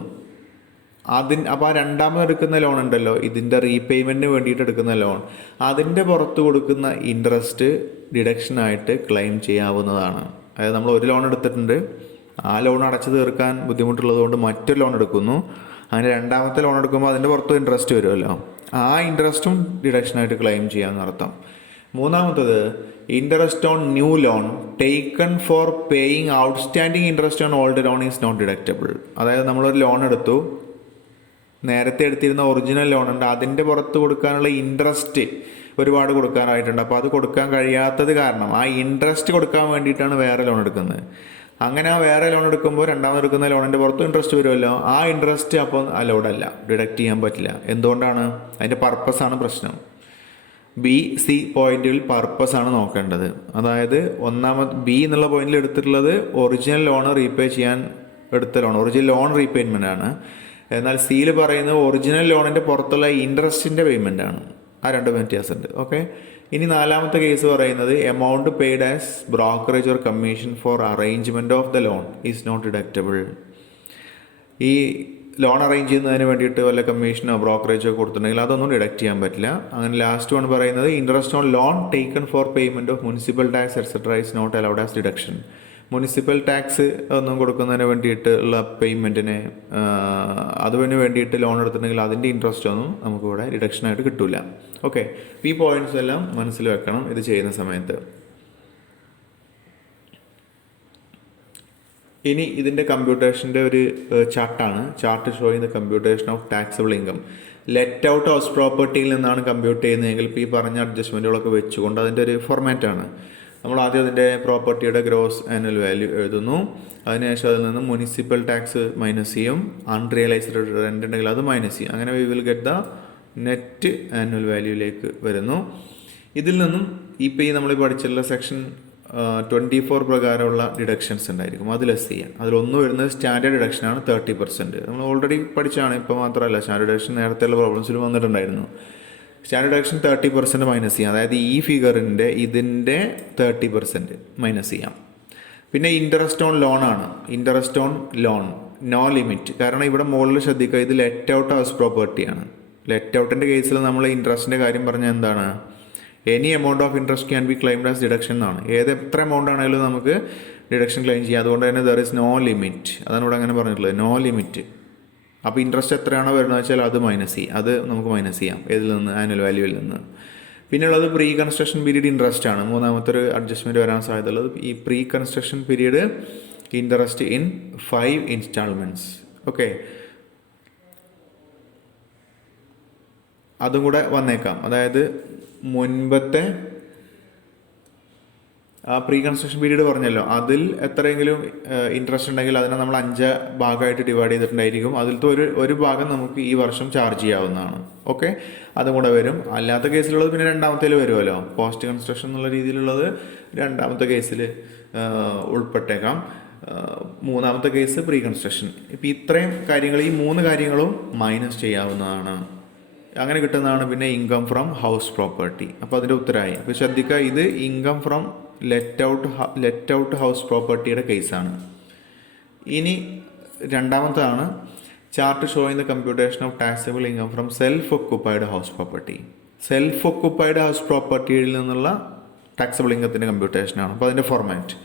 അപ്പോൾ ആ രണ്ടാമത് എടുക്കുന്ന ലോൺ ഉണ്ടല്ലോ, ഇതിൻ്റെ റീപേയ്മെൻറ്റിന് വേണ്ടിയിട്ട് എടുക്കുന്ന ലോൺ, അതിൻ്റെ പുറത്ത് കൊടുക്കുന്ന ഇൻട്രസ്റ്റ് ഡിഡക്ഷനായിട്ട് ക്ലെയിം ചെയ്യാവുന്നതാണ്. അതായത് നമ്മൾ ഒരു ലോൺ എടുത്തിട്ടുണ്ട്, ആ ലോൺ അടച്ചു തീർക്കാൻ ബുദ്ധിമുട്ടുള്ളത് കൊണ്ട് മറ്റൊരു ലോൺ എടുക്കുന്നു. അങ്ങനെ രണ്ടാമത്തെ ലോൺ എടുക്കുമ്പോൾ അതിൻ്റെ പുറത്ത് ഇൻട്രസ്റ്റ് വരുമല്ലോ, ആ ഇൻട്രസ്റ്റും ഡിഡക്ഷനായിട്ട് ക്ലെയിം ചെയ്യാമെന്ന് അർത്ഥം. മൂന്നാമത്തത്, interest on new loan taken for paying outstanding interest on old loan is not deductible. അതായത് നമ്മളൊരു ലോൺ എടുത്തു, നേരത്തെ എടുത്തിരുന്ന ഒറിജിനൽ ലോൺ ഉണ്ട്, അതിൻ്റെ പുറത്ത് കൊടുക്കാനുള്ള ഇൻട്രസ്റ്റ് ഒരുപാട് കൊടുക്കാനായിട്ടുണ്ട്. അപ്പോൾ അത് കൊടുക്കാൻ കഴിയാത്തത് കാരണം ആ ഇൻട്രസ്റ്റ് കൊടുക്കാൻ വേണ്ടിയിട്ടാണ് വേറെ ലോൺ എടുക്കുന്നത്. അങ്ങനെ ആ വേറെ ലോൺ എടുക്കുമ്പോൾ രണ്ടാമത് എടുക്കുന്ന ലോണിൻ്റെ പുറത്തും ഇൻട്രസ്റ്റ് വരുമല്ലോ, ആ ഇൻട്രസ്റ്റ് അപ്പോൾ അലൗഡ് അല്ല, ഡിഡക്റ്റ് ചെയ്യാൻ പറ്റില്ല. എന്തുകൊണ്ടാണ്? അതിൻ്റെ പർപ്പസാണ് പ്രശ്നം. ബി സി പോയിന്റിൽ പർപ്പസാണ് നോക്കേണ്ടത്. അതായത് ഒന്നാമത് ബി എന്നുള്ള പോയിന്റിൽ എടുത്തിട്ടുള്ളത് ഒറിജിനൽ ലോൺ റീപേ ചെയ്യാൻ എടുത്ത ലോൺ, ഒറിജിനൽ ലോൺ റീപേയ്മെൻ്റ് ആണ്. എന്നാൽ സിയിൽ പറയുന്നത് ഒറിജിനൽ ലോണിൻ്റെ പുറത്തുള്ള ഇൻട്രസ്റ്റിൻ്റെ പേയ്മെൻ്റ് ആണ്. ആ രണ്ട് വ്യത്യാസമുണ്ട്. ഓക്കെ. ഇനി നാലാമത്തെ കേസ് പറയുന്നത്, amount paid as brokerage or commission for arrangement of the loan is not deductible. ഈ ലോൺ അറേഞ്ച് ചെയ്യുന്നതിന് വേണ്ടിയിട്ട് വല്ല കമ്മീഷനോ ബ്രോക്കറേജോ കൊടുത്തിട്ടുണ്ടെങ്കിൽ അതൊന്നും ഡിഡക്റ്റ് ചെയ്യാൻ പറ്റില്ല. അങ്ങനെ ലാസ്റ്റ് വൺ പറയുന്നത്, interest on loan taken for payment of municipal tax etcetera is not allowed as deduction. Municipal tax ഒന്നും കൊടുക്കുന്നതിന് വേണ്ടിയിട്ടുള്ള പേയ്മെൻറ്റിന് അതിന് വേണ്ടിയിട്ട് ലോൺ എടുത്തിട്ടുണ്ടെങ്കിൽ അതിൻ്റെ ഇൻട്രസ്റ്റ് ഒന്നും നമുക്കിവിടെ ഡിഡക്ഷനായിട്ട് കിട്ടില്ല. ഓക്കെ. ഈ പോയിന്റ്സ് എല്ലാം മനസ്സിൽ വെക്കണം ഇത് ചെയ്യുന്ന സമയത്ത്. ഇനി ഇതിൻ്റെ കമ്പ്യൂട്ടേഷൻ്റെ ഒരു ചാർട്ടാണ്. Chart showing the computation of taxable income. Let out house പ്രോപ്പർട്ടിയിൽ നിന്നാണ് കമ്പ്യൂട്ട് ചെയ്യുന്നതെങ്കിൽ ഇപ്പോൾ ഈ പറഞ്ഞ അഡ്ജസ്റ്റ്മെൻറ്റുകളൊക്കെ വെച്ചുകൊണ്ട് അതിൻ്റെ ഒരു ഫോർമാറ്റാണ്. നമ്മൾ ആദ്യം അതിൻ്റെ പ്രോപ്പർട്ടിയുടെ ഗ്രോസ് ആനുവൽ വാല്യൂ എഴുതുന്നു. അതിനുശേഷം അതിൽ നിന്ന് മുനിസിപ്പൽ ടാക്സ് മൈനസ് ചെയ്യും, അൺറിയലൈസ്ഡ് റെൻ്റ് ഉണ്ടെങ്കിൽ അത് മൈനസ് ചെയ്യും. അങ്ങനെ we will get the net annual വാല്യൂയിലേക്ക് വരുന്നു. ഇതിൽ നിന്നും ഇപ്പോൾ ഈ നമ്മൾ പഠിച്ചുള്ള സെക്ഷൻ 24 പ്രകാരമുള്ള ഡിഡക്ഷൻസ് ഉണ്ടായിരിക്കും, അത് ലെസ് ചെയ്യാം. അതിലൊന്ന് വരുന്നത് സ്റ്റാൻഡേർഡ് ഡിഡക്ഷനാണ് 30%. നമ്മൾ ഓൾറെഡി പഠിച്ചാണ്, ഇപ്പോൾ മാത്രമല്ല, സ്റ്റാൻഡേർഡ് ഡിഡക്ഷൻ നേരത്തെയുള്ള പ്രോബ്ലംസിൽ വന്നിട്ടുണ്ടായിരുന്നു. സ്റ്റാൻഡേർഡ് ഡിഡക്ഷൻ 30% മൈനസ് ചെയ്യാം. അതായത് ഈ ഫിഗറിൻ്റെ ഇതിൻ്റെ 30% മൈനസ് ചെയ്യാം. പിന്നെ ഇൻട്രസ്റ്റ് ഓൺ ലോൺ ആണ്. Interest on loan no limit. കാരണം ഇവിടെ മുകളിൽ ശ്രദ്ധിക്കുക, ഇത് ലെറ്റ് ഔട്ട് ഹൗസ് പ്രോപ്പർട്ടിയാണ്. ലെറ്റ് ഔട്ടിൻ്റെ കേസിൽ നമ്മൾ ഇൻട്രസ്റ്റിൻ്റെ കാര്യം പറഞ്ഞാൽ എന്താണ്, any amount of interest can be claimed as deduction എന്നാണ്. എത്ര എമൗണ്ട് ആണെങ്കിലും നമുക്ക് ഡിഡക്ഷൻ ക്ലെയിം ചെയ്യാം. അതുകൊണ്ട് തന്നെ ദർ ഇസ് നോ ലിമിറ്റ്. അതാണ് ഇവിടെ അങ്ങനെ പറഞ്ഞിട്ടുള്ളത്, നോ ലിമിറ്റ്. അപ്പോൾ ഇൻട്രസ്റ്റ് എത്രയാണോ വരുന്നത് വെച്ചാൽ അത് മൈനസ് ചെയ്യും, അത് നമുക്ക് മൈനസ് ചെയ്യാം ഇതിൽ നിന്ന്, ആനുവൽ വാല്യൂവിൽ നിന്ന്. പിന്നെയുള്ളത് പ്രീ കൺസ്ട്രക്ഷൻ പീരീഡ് ഇൻട്രസ്റ്റ് ആണ്. മൂന്നാമത്തെ ഒരു അഡ്ജസ്റ്റ്മെൻറ്റ് വരാൻ സാധ്യതയുള്ളത് ഈ pre construction period interest in 5 instalments. Okay, അതും കൂടെ വന്നേക്കാം. അതായത് മുൻപത്തെ ആ പ്രീ കൺസ്ട്രക്ഷൻ പീരീഡ് പറഞ്ഞല്ലോ, അതിൽ എത്രയെങ്കിലും ഇൻട്രസ്റ്റ് ഉണ്ടെങ്കിൽ അതിനെ നമ്മൾ 5 ഭാഗമായിട്ട് ഡിവൈഡ് ചെയ്തിട്ടുണ്ടായിരിക്കും. അതിലത്തെ ഒരു ഭാഗം നമുക്ക് ഈ വർഷം ചാർജ് ചെയ്യാവുന്നതാണ്. ഓക്കെ, അതും കൂടെ വരും. അല്ലാത്ത കേസിലുള്ളത് പിന്നെ രണ്ടാമത്തേൽ വരുമല്ലോ, പോസ്റ്റ് കൺസ്ട്രക്ഷൻ എന്നുള്ള രീതിയിലുള്ളത് രണ്ടാമത്തെ കേസിൽ ഉൾപ്പെട്ടേക്കാം. മൂന്നാമത്തെ കേസ് പ്രീ കൺസ്ട്രക്ഷൻ. ഇപ്പം ഇത്രയും കാര്യങ്ങൾ, ഈ 3 കാര്യങ്ങളും മൈനസ് ചെയ്യാവുന്നതാണ്. അങ്ങനെ കിട്ടുന്നതാണ് പിന്നെ ഇൻകം ഫ്രം ഹൗസ് പ്രോപ്പർട്ടി. അപ്പോൾ അതിൻ്റെ ഉത്തരമായി. അപ്പോൾ ശ്രദ്ധിക്കുക, ഇത് income from let out house പ്രോപ്പർട്ടിയുടെ കേസാണ്. ഇനി രണ്ടാമത്താണ് chart showing the computation of taxable income from self occupied house property. Self occupied house പ്രോപ്പർട്ടിയിൽ നിന്നുള്ള ടാക്സബിൾ ഇൻകത്തിൻ്റെ കമ്പ്യൂട്ടേഷനാണ്. അപ്പോൾ അതിൻ്റെ ഫോർമാറ്റ്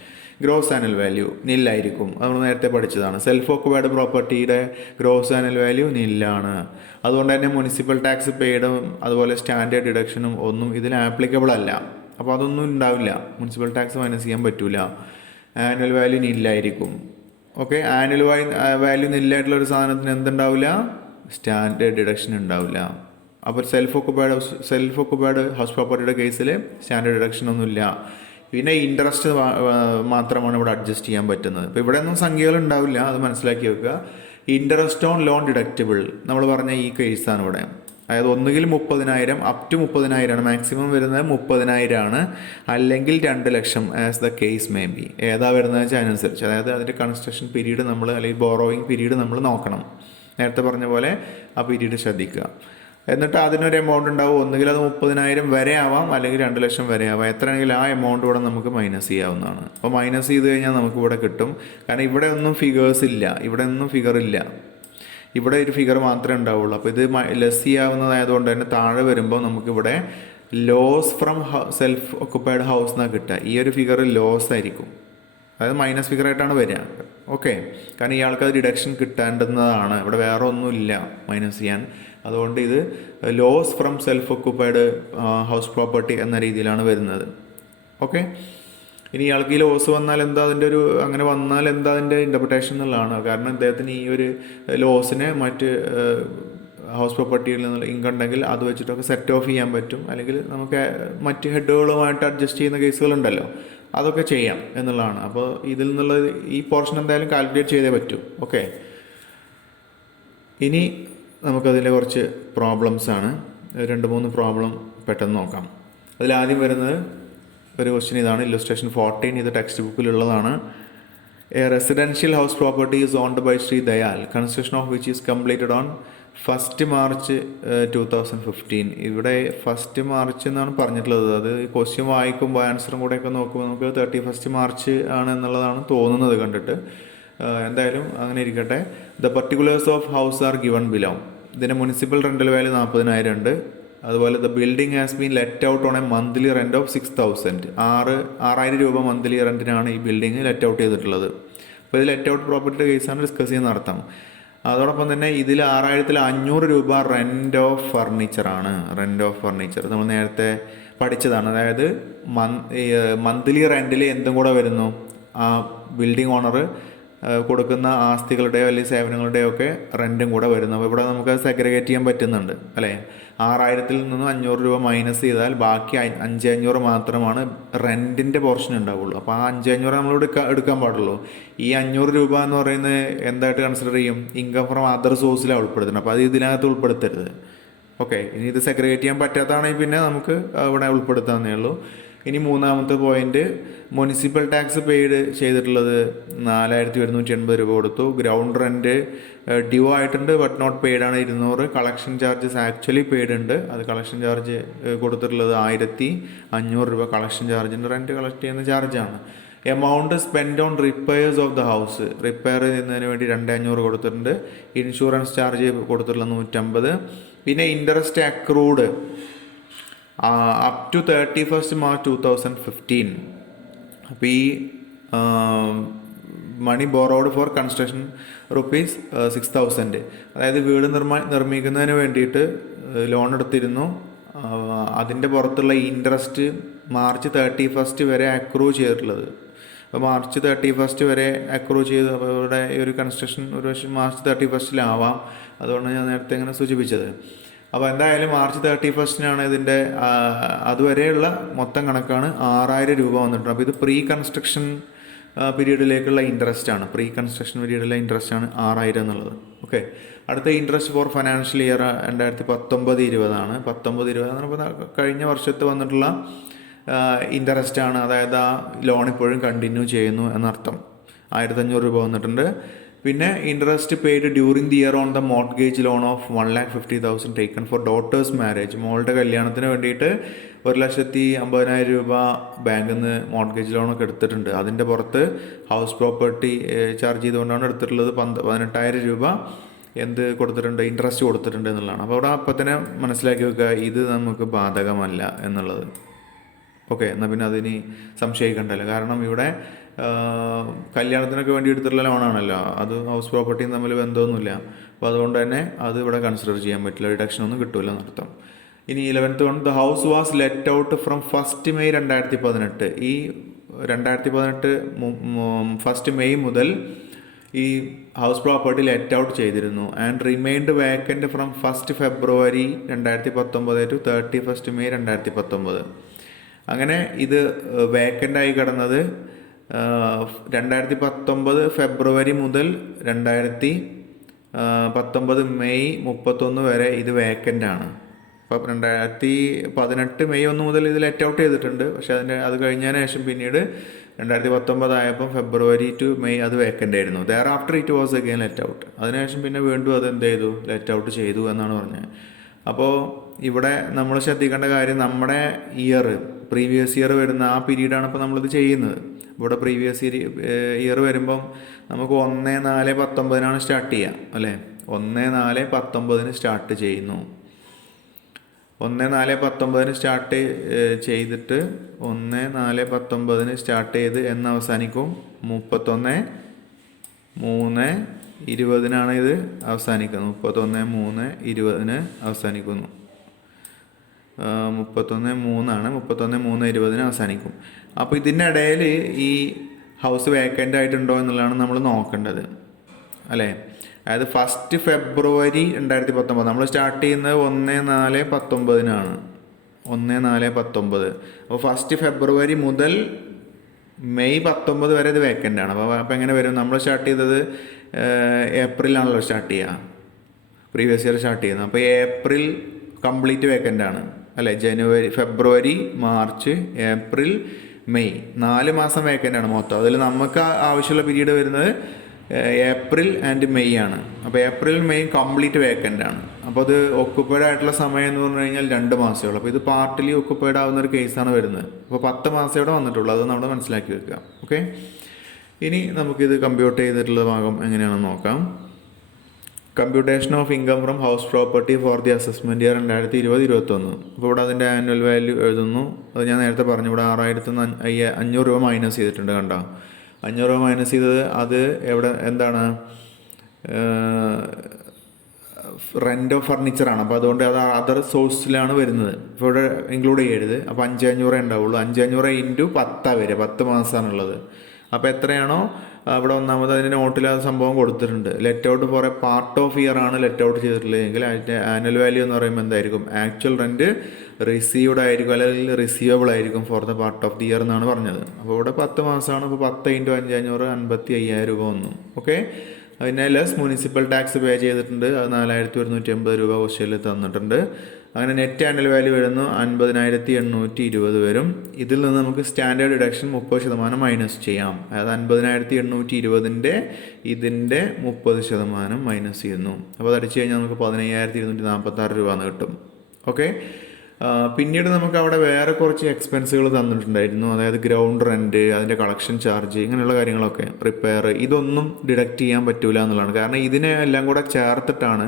ഗ്രോസ് ആനുവൽ വാല്യൂ നില്ലായിരിക്കും. നമ്മൾ നേരത്തെ പഠിച്ചതാണ്. സെൽഫ് ഓക്കുപൈഡ് പ്രോപ്പർട്ടിയുടെ ഗ്രോസ് ആനുവൽ വാല്യൂ നില്ലാണ്. അതുകൊണ്ട് തന്നെ മുനിസിപ്പൽ ടാക്സ് പെയ്ഡും അതുപോലെ സ്റ്റാൻഡേർഡ് ഡിഡക്ഷനും ഒന്നും ഇതിൽ ആപ്ലിക്കബിൾ അല്ല. അപ്പോൾ അതൊന്നും ഉണ്ടാവില്ല, മുനിസിപ്പൽ ടാക്സ് മൈനസ് ചെയ്യാൻ പറ്റില്ല. ആനുവൽ വാല്യൂ നില്ലായിരിക്കും. ഓക്കെ, ആനുവൽ വാല്യൂ നില്ലായിട്ടുള്ളൊരു സാധനത്തിന് എന്തുണ്ടാവില്ല, സ്റ്റാൻഡേർഡ് ഡിഡക്ഷൻ ഉണ്ടാവില്ല. അപ്പോൾ സെൽഫ് ഒക്കുപൈഡ് ഹൗസ് പ്രോപ്പർട്ടിയുടെ കേസിൽ സ്റ്റാൻഡേർഡ് ഡിഡക്ഷൻ ഒന്നുമില്ല. പിന്നെ ഇൻട്രസ്റ്റ് മാത്രമാണ് ഇവിടെ അഡ്ജസ്റ്റ് ചെയ്യാൻ പറ്റുന്നത്. ഇപ്പോൾ ഇവിടെ ഒന്നും സംഖ്യകൾ ഉണ്ടാവില്ല, അത് മനസ്സിലാക്കി വെക്കുക. ഇൻട്രസ്റ്റ് ഓൺ ലോൺ ഡിഡക്റ്റബിൾ നമ്മൾ പറഞ്ഞ ഈ കേസാണ് ഇവിടെ. അതായത് ഒന്നുകിൽ 30,000 അപ് ടു 30,000 മാക്സിമം വരുന്നത് 30,000 അല്ലെങ്കിൽ 2,00,000 as the case may be. ഏതാ വരുന്നത് വെച്ചാൽ അതിനനുസരിച്ച്, അതായത് അതിൻ്റെ കൺസ്ട്രക്ഷൻ പീരീഡ് നമ്മൾ അല്ലെങ്കിൽ ബോറോയിങ് പീരീഡ് നമ്മൾ നോക്കണം. നേരത്തെ പറഞ്ഞ പോലെ ആ പീരീഡ് ശ്രദ്ധിക്കുക. എന്നിട്ട് അതിനൊരു എമൗണ്ട് ഉണ്ടാവും. ഒന്നുകിൽ അത് 30,000 വരെ ആവാം, അല്ലെങ്കിൽ 2,00,000 വരെ ആവാം. എത്രയാണെങ്കിലും ആ എമൗണ്ട് ഇവിടെ നമുക്ക് മൈനസ് ചെയ്യാവുന്നതാണ്. അപ്പോൾ മൈനസ് ചെയ്ത് കഴിഞ്ഞാൽ നമുക്ക് ഇവിടെ കിട്ടും. കാരണം ഇവിടെ ഒന്നും ഫിഗേഴ്സ് ഇല്ല, ഇവിടെ ഒന്നും ഫിഗർ ഇല്ല, ഇവിടെ ഒരു ഫിഗർ മാത്രമേ ഉണ്ടാവുള്ളൂ. അപ്പോൾ ഇത് ലെസ് ചെയ്യാവുന്നതായതുകൊണ്ട് തന്നെ താഴെ വരുമ്പോൾ നമുക്കിവിടെ loss from self occupied house എന്നാണ് കിട്ടുക. ഈ ഒരു ഫിഗർ ലോസ് ആയിരിക്കും, അതായത് മൈനസ് ഫിഗറായിട്ടാണ് വരിക. ഓക്കെ, കാരണം ഇയാൾക്ക് അത് ഡിഡക്ഷൻ കിട്ടേണ്ടുന്നതാണ്, ഇവിടെ വേറെ ഒന്നുമില്ല മൈനസ് ചെയ്യാൻ. അതുകൊണ്ട് ഇത് loss from self occupied house property എന്ന രീതിയിലാണ് വരുന്നത്. ഓക്കെ, ഇനി ഇയാൾക്ക് ഈ ലോസ് വന്നാൽ എന്താ അതിൻ്റെ ഒരു, അങ്ങനെ വന്നാൽ എന്താ അതിൻ്റെ ഇൻ്റർപ്രിട്ടേഷൻ എന്നുള്ളതാണ്. കാരണം അദ്ദേഹത്തിന് ഈ ഒരു ലോസിനെ മറ്റ് ഹൗസ് പ്രോപ്പർട്ടിയിൽ നിന്നുള്ള ഇൻകം ഉണ്ടെങ്കിൽ അത് വെച്ചിട്ടൊക്കെ സെറ്റ് ഓഫ് ചെയ്യാൻ പറ്റും, അല്ലെങ്കിൽ നമുക്ക് മറ്റ് ഹെഡുകളുമായിട്ട് അഡ്ജസ്റ്റ് ചെയ്യുന്ന കേസുകളുണ്ടല്ലോ, അതൊക്കെ ചെയ്യാം എന്നുള്ളതാണ്. അപ്പോൾ ഇതിൽ നിന്നുള്ള ഈ പോർഷൻ എന്തായാലും കാൽക്കുലേറ്റ് ചെയ്തേ പറ്റൂ. ഓക്കെ, ഇനി നമുക്കതിലെ കുറച്ച് പ്രോബ്ലംസാണ്, 2-3 പ്രോബ്ലം പെട്ടെന്ന് നോക്കാം. അതിലാദ്യം വരുന്നത് ഒരു ക്വസ്റ്റ്യൻ ഇതാണ്, ഇല്ലുസ്ട്രേഷൻ 14. ഇത് ടെക്സ്റ്റ് ബുക്കിലുള്ളതാണ്. A residential house property is owned by Shri Dayal, construction of which is completed on 1st March 2015. ഇവിടെ 1st March എന്നാണ് പറഞ്ഞിട്ടുള്ളത്. അത് ക്വസ്റ്റ്യൻ വായിക്കുമ്പോൾ ആൻസറും കൂടെയൊക്കെ നോക്കുമ്പോൾ നമുക്ക് 31st March ആണ് എന്നുള്ളതാണ് തോന്നുന്നത് കണ്ടിട്ട്. എന്തായാലും അങ്ങനെ ഇരിക്കട്ടെ. The particulars of house are given below. ഇതിൻ്റെ മുനിസിപ്പൽ റെൻ്റൽ വാല്യൂ 40,000 ഉണ്ട്. അതുപോലെ the building has been let out on A monthly rent of 6,000. 6,000 രൂപ മന്ത്ലി റെൻറ്റിനാണ് ഈ ബിൽഡിംഗ് ലെറ്റ് ഔട്ട് ചെയ്തിട്ടുള്ളത്. അപ്പോൾ ഇത് ലെറ്റ് ഔട്ട് പ്രോപ്പർട്ടിയുടെ കേസാണ് ഡിസ്കസ് ചെയ്യുന്ന അർത്ഥം. അതോടൊപ്പം തന്നെ ഇതിൽ 6,500 രൂപ റെൻ്റ് ഓഫ് ഫർണിച്ചറാണ്. റെൻ്റ് ഓഫ് ഫർണിച്ചർ നമ്മൾ നേരത്തെ പഠിച്ചതാണ്. അതായത് മന്ത്ലി റെൻറ്റിൽ എന്തും കൂടെ വരുന്നു, ആ ബിൽഡിംഗ് ഓണർ കൊടുക്കുന്ന ആസ്തികളുടെയോ അല്ലെങ്കിൽ സേവനങ്ങളുടെയോ ഒക്കെ റെൻറ്റും കൂടെ വരുന്നു. അപ്പോൾ ഇവിടെ നമുക്ക് സെഗ്രിഗേറ്റ് ചെയ്യാൻ പറ്റുന്നുണ്ട് അല്ലേ. 6,000-ൽ നിന്ന് 500 രൂപ മൈനസ് ചെയ്താൽ ബാക്കി 5,500 മാത്രമാണ് റെൻറ്റിൻ്റെ പോർഷൻ ഉണ്ടാവുള്ളൂ. അപ്പോൾ ആ 5,500 നമ്മൾ എടുക്കാൻ പാടുള്ളൂ. ഈ 500 രൂപ എന്ന് പറയുന്നത് എന്തായിട്ട് കൺസിഡർ ചെയ്യും? ഇൻകം ഫ്രം അതർ സോഴ്സിലാണ് ഉൾപ്പെടുത്തുന്നത്. അപ്പോൾ അത് ഇതിനകത്ത് ഉൾപ്പെടുത്തരുത്. ഓക്കെ, ഇനി ഇത് സെഗ്രിഗേറ്റ് ചെയ്യാൻ പറ്റാത്തതാണെങ്കിൽ പിന്നെ നമുക്ക് ഇവിടെ ഉൾപ്പെടുത്താവുന്നേ ഉള്ളൂ. ഇനി മൂന്നാമത്തെ പോയിന്റ്, മുനിസിപ്പൽ ടാക്സ് പെയ്ഡ് ചെയ്തിട്ടുള്ളത് 4,180 രൂപ കൊടുത്തു. ഗ്രൗണ്ട് റെൻറ്റ് ഡ്യൂ ആയിട്ടുണ്ട് ബട്ട് നോട്ട് പെയ്ഡ് ആണ് 200. കളക്ഷൻ ചാർജസ് ആക്ച്വലി പെയ്ഡ് ഉണ്ട്. അത് കളക്ഷൻ ചാർജ് കൊടുത്തിട്ടുള്ളത് 1,500 രൂപ കളക്ഷൻ ചാർജിൻ്റെ റെൻറ്റ് കളക്ട് ചെയ്യുന്ന ചാർജാണ്. Amount spend on repairs of the house, repair ചെയ്യുന്നതിന് വേണ്ടി 2,500 കൊടുത്തിട്ടുണ്ട്. ഇൻഷുറൻസ് ചാർജ് കൊടുത്തിട്ടുള്ള 150. പിന്നെ interest accrued up to 31st March 2015. അപ്പോൾ ഈ മണി ബോറോഡ് ഫോർ കൺസ്ട്രക്ഷൻ ₹6,000. അതായത് വീട് നിർമ്മിക്കുന്നതിന് വേണ്ടിയിട്ട് ലോൺ എടുത്തിരുന്നു. അതിൻ്റെ പുറത്തുള്ള ഇൻട്രസ്റ്റ് March 31st വരെ അക്രൂ ചെയ്തിട്ടുള്ളത്. അപ്പോൾ March 31st വരെ അക്രൂ ചെയ്തു. അപ്പോൾ ഇവിടെ ഈ ഒരു കൺസ്ട്രക്ഷൻ ഒരു പക്ഷേ March 31st അതുകൊണ്ട് ഞാൻ നേരത്തെ ഇങ്ങനെ സൂചിപ്പിച്ചത്. അപ്പോൾ എന്തായാലും March 31st ഇതിൻ്റെ അതുവരെയുള്ള മൊത്തം കണക്കാണ് 6,000 രൂപ വന്നിട്ടുണ്ട്. അപ്പോൾ ഇത് പ്രീ കൺസ്ട്രക്ഷൻ പീരീഡിലേക്കുള്ള ഇൻട്രസ്റ്റ് ആണ്. പ്രീ കൺസ്ട്രക്ഷൻ പീരീഡിലെ ഇൻട്രസ്റ്റ് ആണ് 6,000 എന്നുള്ളത്. ഓക്കെ, അടുത്ത ഇൻട്രസ്റ്റ് ഫോർ ഫൈനാൻഷ്യൽ ഇയർ 2019-20 ആണ്. 19-20 എന്ന് പറയുമ്പോൾ കഴിഞ്ഞ വർഷത്ത് വന്നിട്ടുള്ള ഇൻട്രസ്റ്റ് ആണ്. അതായത് ആ ലോൺ ഇപ്പോഴും കണ്ടിന്യൂ ചെയ്യുന്നു എന്നർത്ഥം. 1,500 രൂപ വന്നിട്ടുണ്ട്. പിന്നെ interest paid during the year on the mortgage loan of 1,50,000 taken for daughter's marriage. മോളുടെ കല്യാണത്തിന് വേണ്ടിയിട്ട് 1,50,000 രൂപ ബാങ്കിൽ നിന്ന് മോർട്ട്ഗേജ് ലോണൊക്കെ എടുത്തിട്ടുണ്ട്. അതിൻ്റെ പുറത്ത് ഹൗസ് പ്രോപ്പർട്ടി ചാർജ് ചെയ്തുകൊണ്ടാണ് എടുത്തിട്ടുള്ളത്. 18,000 രൂപ എന്ത് കൊടുത്തിട്ടുണ്ട്? ഇൻട്രസ്റ്റ് കൊടുത്തിട്ടുണ്ട് എന്നുള്ളതാണ്. അപ്പോൾ അവിടെ അപ്പം തന്നെ മനസ്സിലാക്കി വെക്കുക, ഇത് നമുക്ക് ബാധകമല്ല എന്നുള്ളത്. ഓക്കെ, എന്നാൽ പിന്നെ അതിന് സംശയിക്കണ്ടല്ലോ. കാരണം ഇവിടെ കല്യാണത്തിനൊക്കെ വേണ്ടി എടുത്തിട്ടുള്ള ലോണാണല്ലോ, അത് ഹൗസ് പ്രോപ്പർട്ടിയും തമ്മിൽ ബന്ധമൊന്നുമില്ല. അപ്പോൾ അതുകൊണ്ട് തന്നെ അത് ഇവിടെ കൺസിഡർ ചെയ്യാൻ പറ്റില്ല, ഡിഡക്ഷനൊന്നും കിട്ടില്ല എന്നർത്ഥം. ഇനി 11th one, the house was let out from 1st May 2018. ഈ 2018 1st May മുതൽ ഈ ഹൗസ് പ്രോപ്പർട്ടി ലെറ്റ് ഔട്ട് ചെയ്തിരുന്നു. And remained vacant from 1st February 2019 to 31st May 2019. അങ്ങനെ ഇത് വേക്കൻ്റായി കിടന്നത് 2019 February മുതൽ 2019 19 മെയ് 31 വരെ ഇത് വേക്കൻ്റ് ആണ്. അപ്പോൾ 2018 മെയ് 1 മുതൽ ഇത് ലെറ്റ് ഔട്ട് ചെയ്തിട്ടുണ്ട്. പക്ഷേ അത് കഴിഞ്ഞതിന് ശേഷം പിന്നീട് 2019 ആയപ്പോൾ ഫെബ്രുവരി ടു മെയ് അത് വേക്കൻ്റ് ആയിരുന്നു. Thereafter it was again let out. അതിനുശേഷം പിന്നെ വീണ്ടും അത് എന്ത് ചെയ്തു, ലെറ്റ് ഔട്ട് ചെയ്തു എന്നാണ് പറഞ്ഞത്. അപ്പോൾ ഇവിടെ നമ്മൾ ശ്രദ്ധിക്കേണ്ട കാര്യം, നമ്മുടെ പ്രീവിയസ് ഇയർ വരുന്ന ആ പീരീഡാണ് ഇപ്പോൾ നമ്മളിത് ചെയ്യുന്നത്. ഇവിടെ പ്രീവിയസ് ഇയർ വരുമ്പം നമുക്ക് 1/4/19 സ്റ്റാർട്ട് ചെയ്യാം അല്ലേ. 1/4/19 സ്റ്റാർട്ട് ചെയ്യുന്നു. 1/4/19 സ്റ്റാർട്ട് ചെയ്തിട്ട് 1/4/19 സ്റ്റാർട്ട് ചെയ്ത് എന്ന് അവസാനിക്കും 31/3/20 ഇത് അവസാനിക്കുന്നത്. 31/3/20 അവസാനിക്കുന്നു. 31/3 31/3/20 അവസാനിക്കും. അപ്പോൾ ഇതിനിടയിൽ ഈ ഹൗസ് വേക്കൻ്റ് ആയിട്ടുണ്ടോ എന്നുള്ളതാണ് നമ്മൾ നോക്കേണ്ടത് അല്ലേ. അതായത് 1 ഫെബ്രുവരി 2019 നമ്മൾ സ്റ്റാർട്ട് ചെയ്യുന്നത് 1/4/19 1/4/19. അപ്പോൾ 1 ഫെബ്രുവരി മുതൽ മെയ് 19 വരെ ഇത് വേക്കൻ്റ് ആണ്. അപ്പോൾ എങ്ങനെ വരും? നമ്മൾ സ്റ്റാർട്ട് ചെയ്തത് ഏപ്രിലാണല്ലോ സ്റ്റാർട്ട് ചെയ്യുക, പ്രീവിയസ് ഇയർ സ്റ്റാർട്ട് ചെയ്യുന്നത്. അപ്പോൾ ഏപ്രിൽ കംപ്ലീറ്റ് വേക്കൻ്റ് ആണ് അല്ലേ. ഫെബ്രുവരി, മാർച്ച്, ഏപ്രിൽ, മെയ് 4 മാസം വേക്കൻ്റ് ആണ് മൊത്തം. അതിൽ നമുക്ക് ആവശ്യമുള്ള പീരീഡ് വരുന്നത് ഏപ്രിൽ ആൻഡ് മെയ് ആണ്. അപ്പോൾ ഏപ്രിൽ മെയ് കംപ്ലീറ്റ് വേക്കൻ്റ് ആണ്. അപ്പോൾ അത് ഒക്കുപ്പൈഡ് ആയിട്ടുള്ള സമയം എന്ന് പറഞ്ഞു കഴിഞ്ഞാൽ 2 മാസമേ ഉള്ളൂ. അപ്പോൾ ഇത് പാർട്ടിലി ഒക്കുപ്പൈഡ് ആവുന്ന ഒരു കേസാണ് വരുന്നത്. അപ്പോൾ 10 മാസം ഇവിടെ വന്നിട്ടുള്ളൂ. അത് നമ്മൾ മനസ്സിലാക്കി വെക്കുക. ഓക്കെ, ഇനി നമുക്കിത് കമ്പ്യൂട്ട് ചെയ്തിട്ടുള്ള ഭാഗം എങ്ങനെയാണെന്ന് നോക്കാം. Computation of income from house property four the assessment year 2020-21. അപ്പോൾ ഇവിടെ അതിൻ്റെ ആനുവൽ വാല്യൂ എഴുതുന്നു. അത് ഞാൻ നേരത്തെ പറഞ്ഞു, ഇവിടെ 6,500 രൂപ മൈനസ് ചെയ്തിട്ടുണ്ട്. കണ്ടോ, 500 രൂപ മൈനസ് ചെയ്തത് അത് എവിടെ എന്താണ്, റെൻ്റ് ഓഫ് ഫർണിച്ചറാണ്. അപ്പോൾ അതുകൊണ്ട് അത് അതർ സോഴ്സിലാണ് വരുന്നത്. ഇപ്പോൾ ഇവിടെ ഇൻക്ലൂഡ് ചെയ്യരുത്. അപ്പോൾ 5,500 ഉണ്ടാവുള്ളൂ. 5,500 ഇൻറ്റു 10 വരെ 10 മാസമാണുള്ളത്. അപ്പോൾ എത്രയാണോ ഇവിടെ ഒന്നാമത് അതിൻ്റെ നോട്ടിൽ ആ സംഭവം കൊടുത്തിട്ടുണ്ട്. Let out for A part of year ആണ് ലെറ്റ് ഔട്ട് ചെയ്തിട്ടുള്ളതെങ്കിൽ അതിൻ്റെ ആനുവൽ വാല്യൂ എന്ന് പറയുമ്പോൾ എന്തായിരിക്കും, ആക്ച്വൽ റെൻറ്റ് റിസീവ്ഡ് ആയിരിക്കും അല്ലെങ്കിൽ റിസീവബിൾ ആയിരിക്കും for the part of the year എന്നാണ് പറഞ്ഞത്. അപ്പോൾ ഇവിടെ 10 മാസമാണ്. അപ്പോൾ 10 ഇൻറ്റു 5,500 55,000 രൂപ വന്നു. ഓക്കെ, അതിനെ ലെസ് മുനിസിപ്പൽ ടാക്സ് പേ ചെയ്തിട്ടുണ്ട്. അത് 4,180 രൂപ ക്വസ്റ്റ്യനിൽ തന്നിട്ടുണ്ട്. അങ്ങനെ നെറ്റ് ആനുവൽ വാല്യൂ വരുന്നു 50,820 വരും. ഇതിൽ നിന്ന് നമുക്ക് സ്റ്റാൻഡേർഡ് ഡിഡക്ഷൻ 30% മൈനസ് ചെയ്യാം. അതായത് 50,820 ഇതിൻ്റെ 30% മൈനസ് ചെയ്യുന്നു. അപ്പോൾ അത് അടിച്ചു കഴിഞ്ഞാൽ നമുക്ക് 15,246 രൂപ എന്ന് കിട്ടും. ഓക്കെ, പിന്നീട് നമുക്ക് അവിടെ വേറെ കുറച്ച് എക്സ്പെൻസുകൾ തന്നിട്ടുണ്ടായിരുന്നു. അതായത് ഗ്രൗണ്ട് റെൻറ്റ്, അതിൻ്റെ കളക്ഷൻ ചാർജ്, ഇങ്ങനെയുള്ള കാര്യങ്ങളൊക്കെ, റിപ്പയർ, ഇതൊന്നും ഡിഡക്റ്റ് ചെയ്യാൻ പറ്റില്ല എന്നുള്ളതാണ്. കാരണം ഇതിനെ എല്ലാം കൂടെ ചേർത്തിട്ടാണ്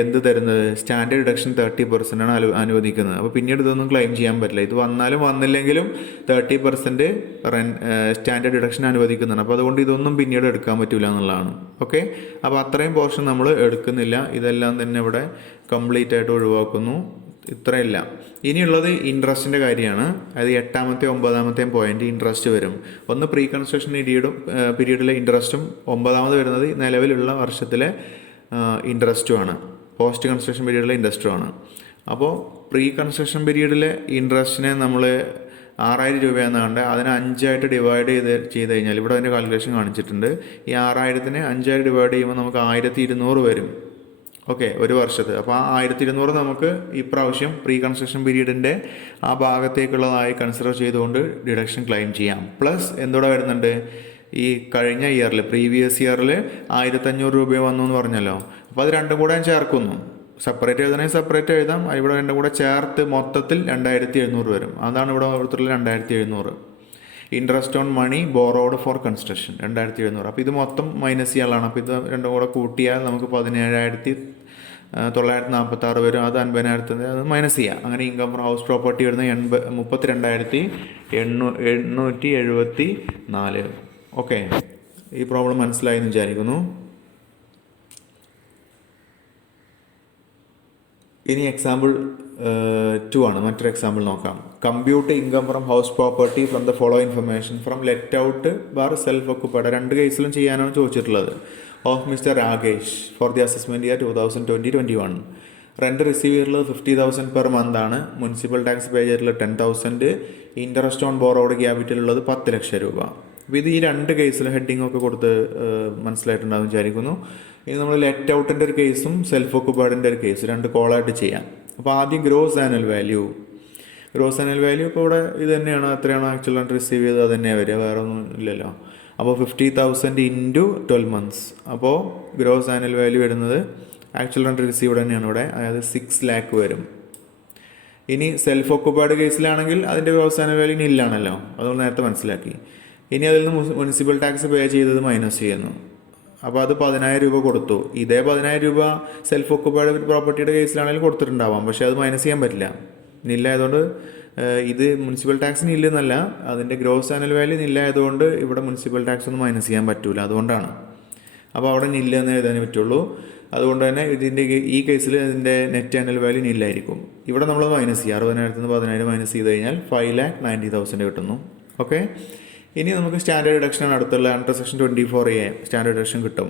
എന്ത് തരുന്നത്, സ്റ്റാൻഡേർഡ് ഡിഡക്ഷൻ 30% ആണ് അനുവദിക്കുന്നത്. അപ്പോൾ പിന്നീട് ഇതൊന്നും ക്ലെയിം ചെയ്യാൻ പറ്റില്ല. ഇത് വന്നാലും വന്നില്ലെങ്കിലും 30% സ്റ്റാൻഡേർഡ് ഡിഡക്ഷൻ അനുവദിക്കുന്നതാണ്. അപ്പോൾ അതുകൊണ്ട് ഇതൊന്നും പിന്നീട് എടുക്കാൻ പറ്റില്ല എന്നുള്ളതാണ്. ഓക്കെ, അപ്പോൾ അത്രയും പോർഷൻ നമ്മൾ എടുക്കുന്നില്ല. ഇതെല്ലാം തന്നെ ഇവിടെ കംപ്ലീറ്റ് ആയിട്ട് ഒഴിവാക്കുന്നു. ഇത്രയില്ല. ഇനിയുള്ളത് ഇൻട്രസ്റ്റിൻ്റെ കാര്യമാണ്. അത് 8ാമത്തെ 9ാമത്തെയും പോയിന്റ് ഇൻട്രസ്റ്റ് വരും. ഒന്ന് പ്രീ കൺസ്ട്രക്ഷൻ പീരീഡിലെ ഇൻട്രസ്റ്റും 9ാമത് വരുന്നത് നിലവിലുള്ള വർഷത്തിലെ ഇൻട്രസ്റ്റുമാണ്. Post construction പീരീഡിലെ ഇൻട്രസ്റ്റുമാണ്. അപ്പോൾ പ്രീ കൺസ്ട്രക്ഷൻ പീരീഡിലെ ഇൻട്രസ്റ്റിനെ നമ്മൾ 6,000 രൂപയെന്നാണ്ട് അതിനെ 5ആയിട്ട് ഡിവൈഡ് ചെയ്ത് കഴിഞ്ഞാൽ ഇവിടെ അതിൻ്റെ കാൽക്കുലേഷൻ കാണിച്ചിട്ടുണ്ട്. ഈ 6,000-നെ 5ആയി ഡിവൈഡ് ചെയ്യുമ്പോൾ നമുക്ക് 1,200 വരും. ഓക്കെ, ഒരു വർഷത്തെ. അപ്പോൾ ആ 1,200 നമുക്ക് ഇപ്രാവശ്യം പ്രീ കൺസ്ട്രക്ഷൻ പീരീഡിൻ്റെ ആ ഭാഗത്തേക്കുള്ളതായി കൺസിഡർ ചെയ്തുകൊണ്ട് ഡിഡക്ഷൻ ക്ലെയിം ചെയ്യാം. പ്ലസ് എന്തോടെ വരുന്നുണ്ട്, ഈ കഴിഞ്ഞ ഇയറിൽ പ്രീവിയസ് ഇയറിൽ 1,500 രൂപ വന്നു എന്ന് പറഞ്ഞല്ലോ. അപ്പോൾ അത് രണ്ടും കൂടെ ചേർക്കുന്നു. സെപ്പറേറ്റ് എഴുതണമെങ്കിൽ സെപ്പറേറ്റ് എഴുതാം. ഇവിടെ രണ്ടും കൂടെ ചേർത്ത് മൊത്തത്തിൽ 2,700 വരും. അതാണ് ഇവിടെ കൊടുത്തിട്ടുള്ള 2,700. Interest on money borrowed for construction 2,700. അപ്പോൾ ഇത് മൊത്തം മൈനസ് ചെയ്യാനുള്ളതാണ്. അപ്പോൾ ഇത് രണ്ടും കൂടെ കൂട്ടിയാൽ നമുക്ക് 17,946 വരും. അത് 50,000 അത് മൈനസ് ചെയ്യാം. അങ്ങനെ ഇൻകം ഫ്രം ഹൗസ് പ്രോപ്പർട്ടി വരുന്നത് 32,874. ഓക്കെ, ഈ പ്രോബ്ലം മനസ്സിലായി എന്ന് വിചാരിക്കുന്നു. ഇനി എക്സാമ്പിൾ 2 ആണ്. മറ്റൊരു എക്സാമ്പിൾ നോക്കാം. Compute income from house property from the follow information from let out bar self occupied. 2 കേസിലും ചെയ്യാനാണ് ചോദിച്ചിട്ടുള്ളത്. Of mister Rakesh four the assessment year 2020-21. Rent receive ചെയ്തിട്ടുള്ളത് 50,000 പെർ മന്ത് ആണ്. മുനിസിപ്പൽ ടാക്സ് പേ ചെയ്തിട്ടുള്ളത് 10,000. ഇൻട്രസ്റ്റ് ഓൺ ബോറോഡ് ക്യാപിറ്റൽ ഉള്ളത് 10 ലക്ഷം രൂപ. അപ്പോൾ ഇത് ഈ രണ്ട് കേസിൽ ഹെഡിങ് ഒക്കെ കൊടുത്ത് മനസ്സിലായിട്ടുണ്ടാകും വിചാരിക്കുന്നു. ഇനി നമ്മൾ ലെറ്റ് ഔട്ടിൻ്റെ ഒരു കേസും സെൽഫ് ഓക്കുപൈഡിൻ്റെ ഒരു കേസ് രണ്ട് കോളായിട്ട് ചെയ്യാം. അപ്പോൾ ആദ്യം gross annual value. Gross annual value ഇപ്പോൾ ഇവിടെ ഇത് തന്നെയാണ്, എത്രയാണോ ആക്ച്വൽ റെൻറ്റ് റിസീവ് ചെയ്തത് അത് തന്നെയാണ് വരിക, വേറെ ഒന്നും ഇല്ലല്ലോ. അപ്പോൾ 50,000 ഇൻറ്റു 12 months. അപ്പോൾ ഗ്രോസ് ആനുവൽ വാല്യൂ വരുന്നത് ആക്ച്വൽ റെൻറ്റ് റിസീവ്ഡ് തന്നെയാണ് ഇവിടെ, അതായത് 6 lakh വരും. ഇനി സെൽഫ് ഓക്കുപൈഡ് കേസിലാണെങ്കിൽ അതിൻ്റെ ഗ്രോസ് ആനുവൽ വാല്യൂ നില്ലാണല്ലോ, അതുകൊണ്ട് നേരത്തെ മനസ്സിലാക്കി. ഇനി അതിൽ നിന്ന് മുനിസിപ്പൽ ടാക്സ് പേ ചെയ്തത് മൈനസ് ചെയ്യുന്നു. അപ്പോൾ അത് 10,000 രൂപ കൊടുത്തു. ഇതേ 10,000 രൂപ സെൽഫ് ഓക്കുപൈഡ് പ്രോപ്പർട്ടിയുടെ കേസിലാണെങ്കിൽ കൊടുത്തിട്ടുണ്ടാവാം, പക്ഷേ അത് മൈനസ് ചെയ്യാൻ പറ്റില്ല, നില്ലായതുകൊണ്ട്. ഇത് മുനിസിപ്പൽ ടാക്സ് നില്ലെന്നല്ല, അതിൻ്റെ ഗ്രോസ് ആനുവൽ വാല്യൂ നില്ലായതുകൊണ്ട് ഇവിടെ മുനിസിപ്പൽ ടാക്സ് ഒന്നും മൈനസ് ചെയ്യാൻ പറ്റില്ല, അതുകൊണ്ടാണ്. അപ്പോൾ അവിടെ നില്ലെന്ന് എഴുതാനേ പറ്റുള്ളൂ. അതുകൊണ്ട് തന്നെ ഇതിൻ്റെ ഈ കേസിൽ ഇതിൻ്റെ നെറ്റ് ആനുവൽ വാല്യൂ നില്ലായിരിക്കും. ഇവിടെ നമ്മൾ മൈനസ് ചെയ്യുക, 60,000 നിന്ന് 10,000 മൈനസ് ചെയ്ത് കഴിഞ്ഞാൽ 5,90,000 കിട്ടുന്നു. ഓക്കെ. ഇനി നമുക്ക് സ്റ്റാൻഡേർഡ് ഡിഡക്ഷനാണ് അടുത്തുള്ള under section 24A standard deduction കിട്ടും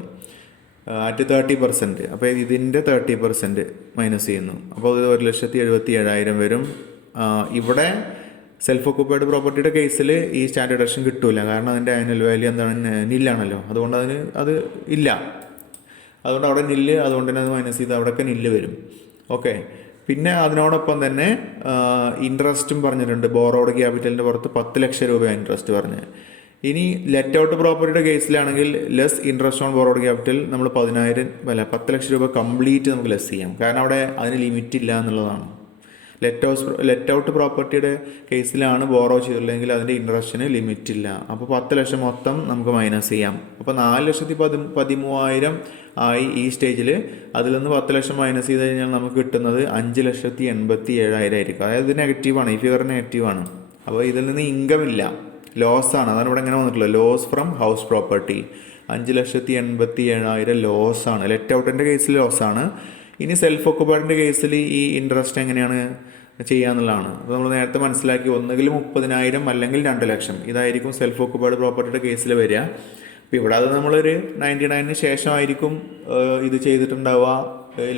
അറ്റ് 30%. അപ്പോൾ ഇതിൻ്റെ 30% മൈനസ് ചെയ്യുന്നു. അപ്പോൾ ഇത് 1,77,000 വരും. ഇവിടെ സെൽഫ് ഓക്കുപൈഡ് പ്രോപ്പർട്ടിയുടെ കേസിൽ ഈ സ്റ്റാൻഡേർഡ് ഡിഡക്ഷൻ കിട്ടില്ല, കാരണം അതിൻ്റെ ആനുവൽ വാല്യൂ എന്താണ് നില്ലാണല്ലോ, അതുകൊണ്ട് അത് ഇല്ല. അതുകൊണ്ട് അവിടെ നില്ല്, അതുകൊണ്ട് തന്നെ അത് മൈനസ് ചെയ്ത് അവിടെയൊക്കെ നില്ല് വരും. ഓക്കെ. പിന്നെ അതിനോടൊപ്പം തന്നെ ഇൻട്രസ്റ്റും പറഞ്ഞിട്ടുണ്ട്. ബോറോഡ് ക്യാപിറ്റലിൻ്റെ പുറത്ത് 10 ലക്ഷം രൂപ ഇൻട്രസ്റ്റ് പറഞ്ഞ്. ഇനി ലെറ്റ് ഔട്ട് പ്രോപ്പർട്ടിയുടെ കേസിലാണെങ്കിൽ less interest on borrowed capital നമ്മൾ 10 ലക്ഷം രൂപ കംപ്ലീറ്റ് നമുക്ക് ലെസ് ചെയ്യാം, കാരണം അവിടെ അതിന് ലിമിറ്റ് ഇല്ല എന്നുള്ളതാണ്. ലെറ്റ് ഔട്ട് പ്രോപ്പർട്ടിയുടെ കേസിലാണ് ബോറോ ചെയ്തില്ലെങ്കിൽ അതിൻ്റെ ഇൻട്രസ്റ്റിന് ലിമിറ്റ് ഇല്ല. അപ്പോൾ 10 ലക്ഷം മൊത്തം നമുക്ക് മൈനസ് ചെയ്യാം. അപ്പോൾ 4,13,000 ആയി ഈ സ്റ്റേജിൽ. അതിൽ നിന്ന് 10 ലക്ഷം മൈനസ് ചെയ്ത് കഴിഞ്ഞാൽ നമുക്ക് കിട്ടുന്നത് 5,87,000 ആയിരിക്കും. അതായത് ഇത് നെഗറ്റീവാണ്, ഈ ഫിഗർ നെഗറ്റീവാണ്. അപ്പോൾ ഇതിൽ നിന്ന് ഇൻകം ഇല്ല, ലോസാണ്. അതാണ് ഇവിടെ ഇങ്ങനെ വന്നിട്ടുള്ളത്, ലോസ് ഫ്രം ഹൗസ് പ്രോപ്പർട്ടി. 5,87,000 ലോസാണ്. ലെറ്റ് ഔട്ടിൻ്റെ കേസിൽ ലോസാണ്. ഇനി സെൽഫ് ഓക്കുപൈഡിൻ്റെ കേസിൽ ഈ ഇൻട്രസ്റ്റ് എങ്ങനെയാണ് ചെയ്യാന്നുള്ളതാണ്. അപ്പോൾ നമ്മൾ നേരത്തെ മനസ്സിലാക്കി, ഒന്നുകിൽ 30,000 അല്ലെങ്കിൽ 2 ലക്ഷം, ഇതായിരിക്കും സെൽഫ് ഓക്കുപൈഡ് പ്രോപ്പർട്ടിയുടെ കേസിൽ വരിക. അപ്പോൾ ഇവിടെ അത് നമ്മളൊരു 99-ന് ശേഷമായിരിക്കും ഇത് ചെയ്തിട്ടുണ്ടാവുക,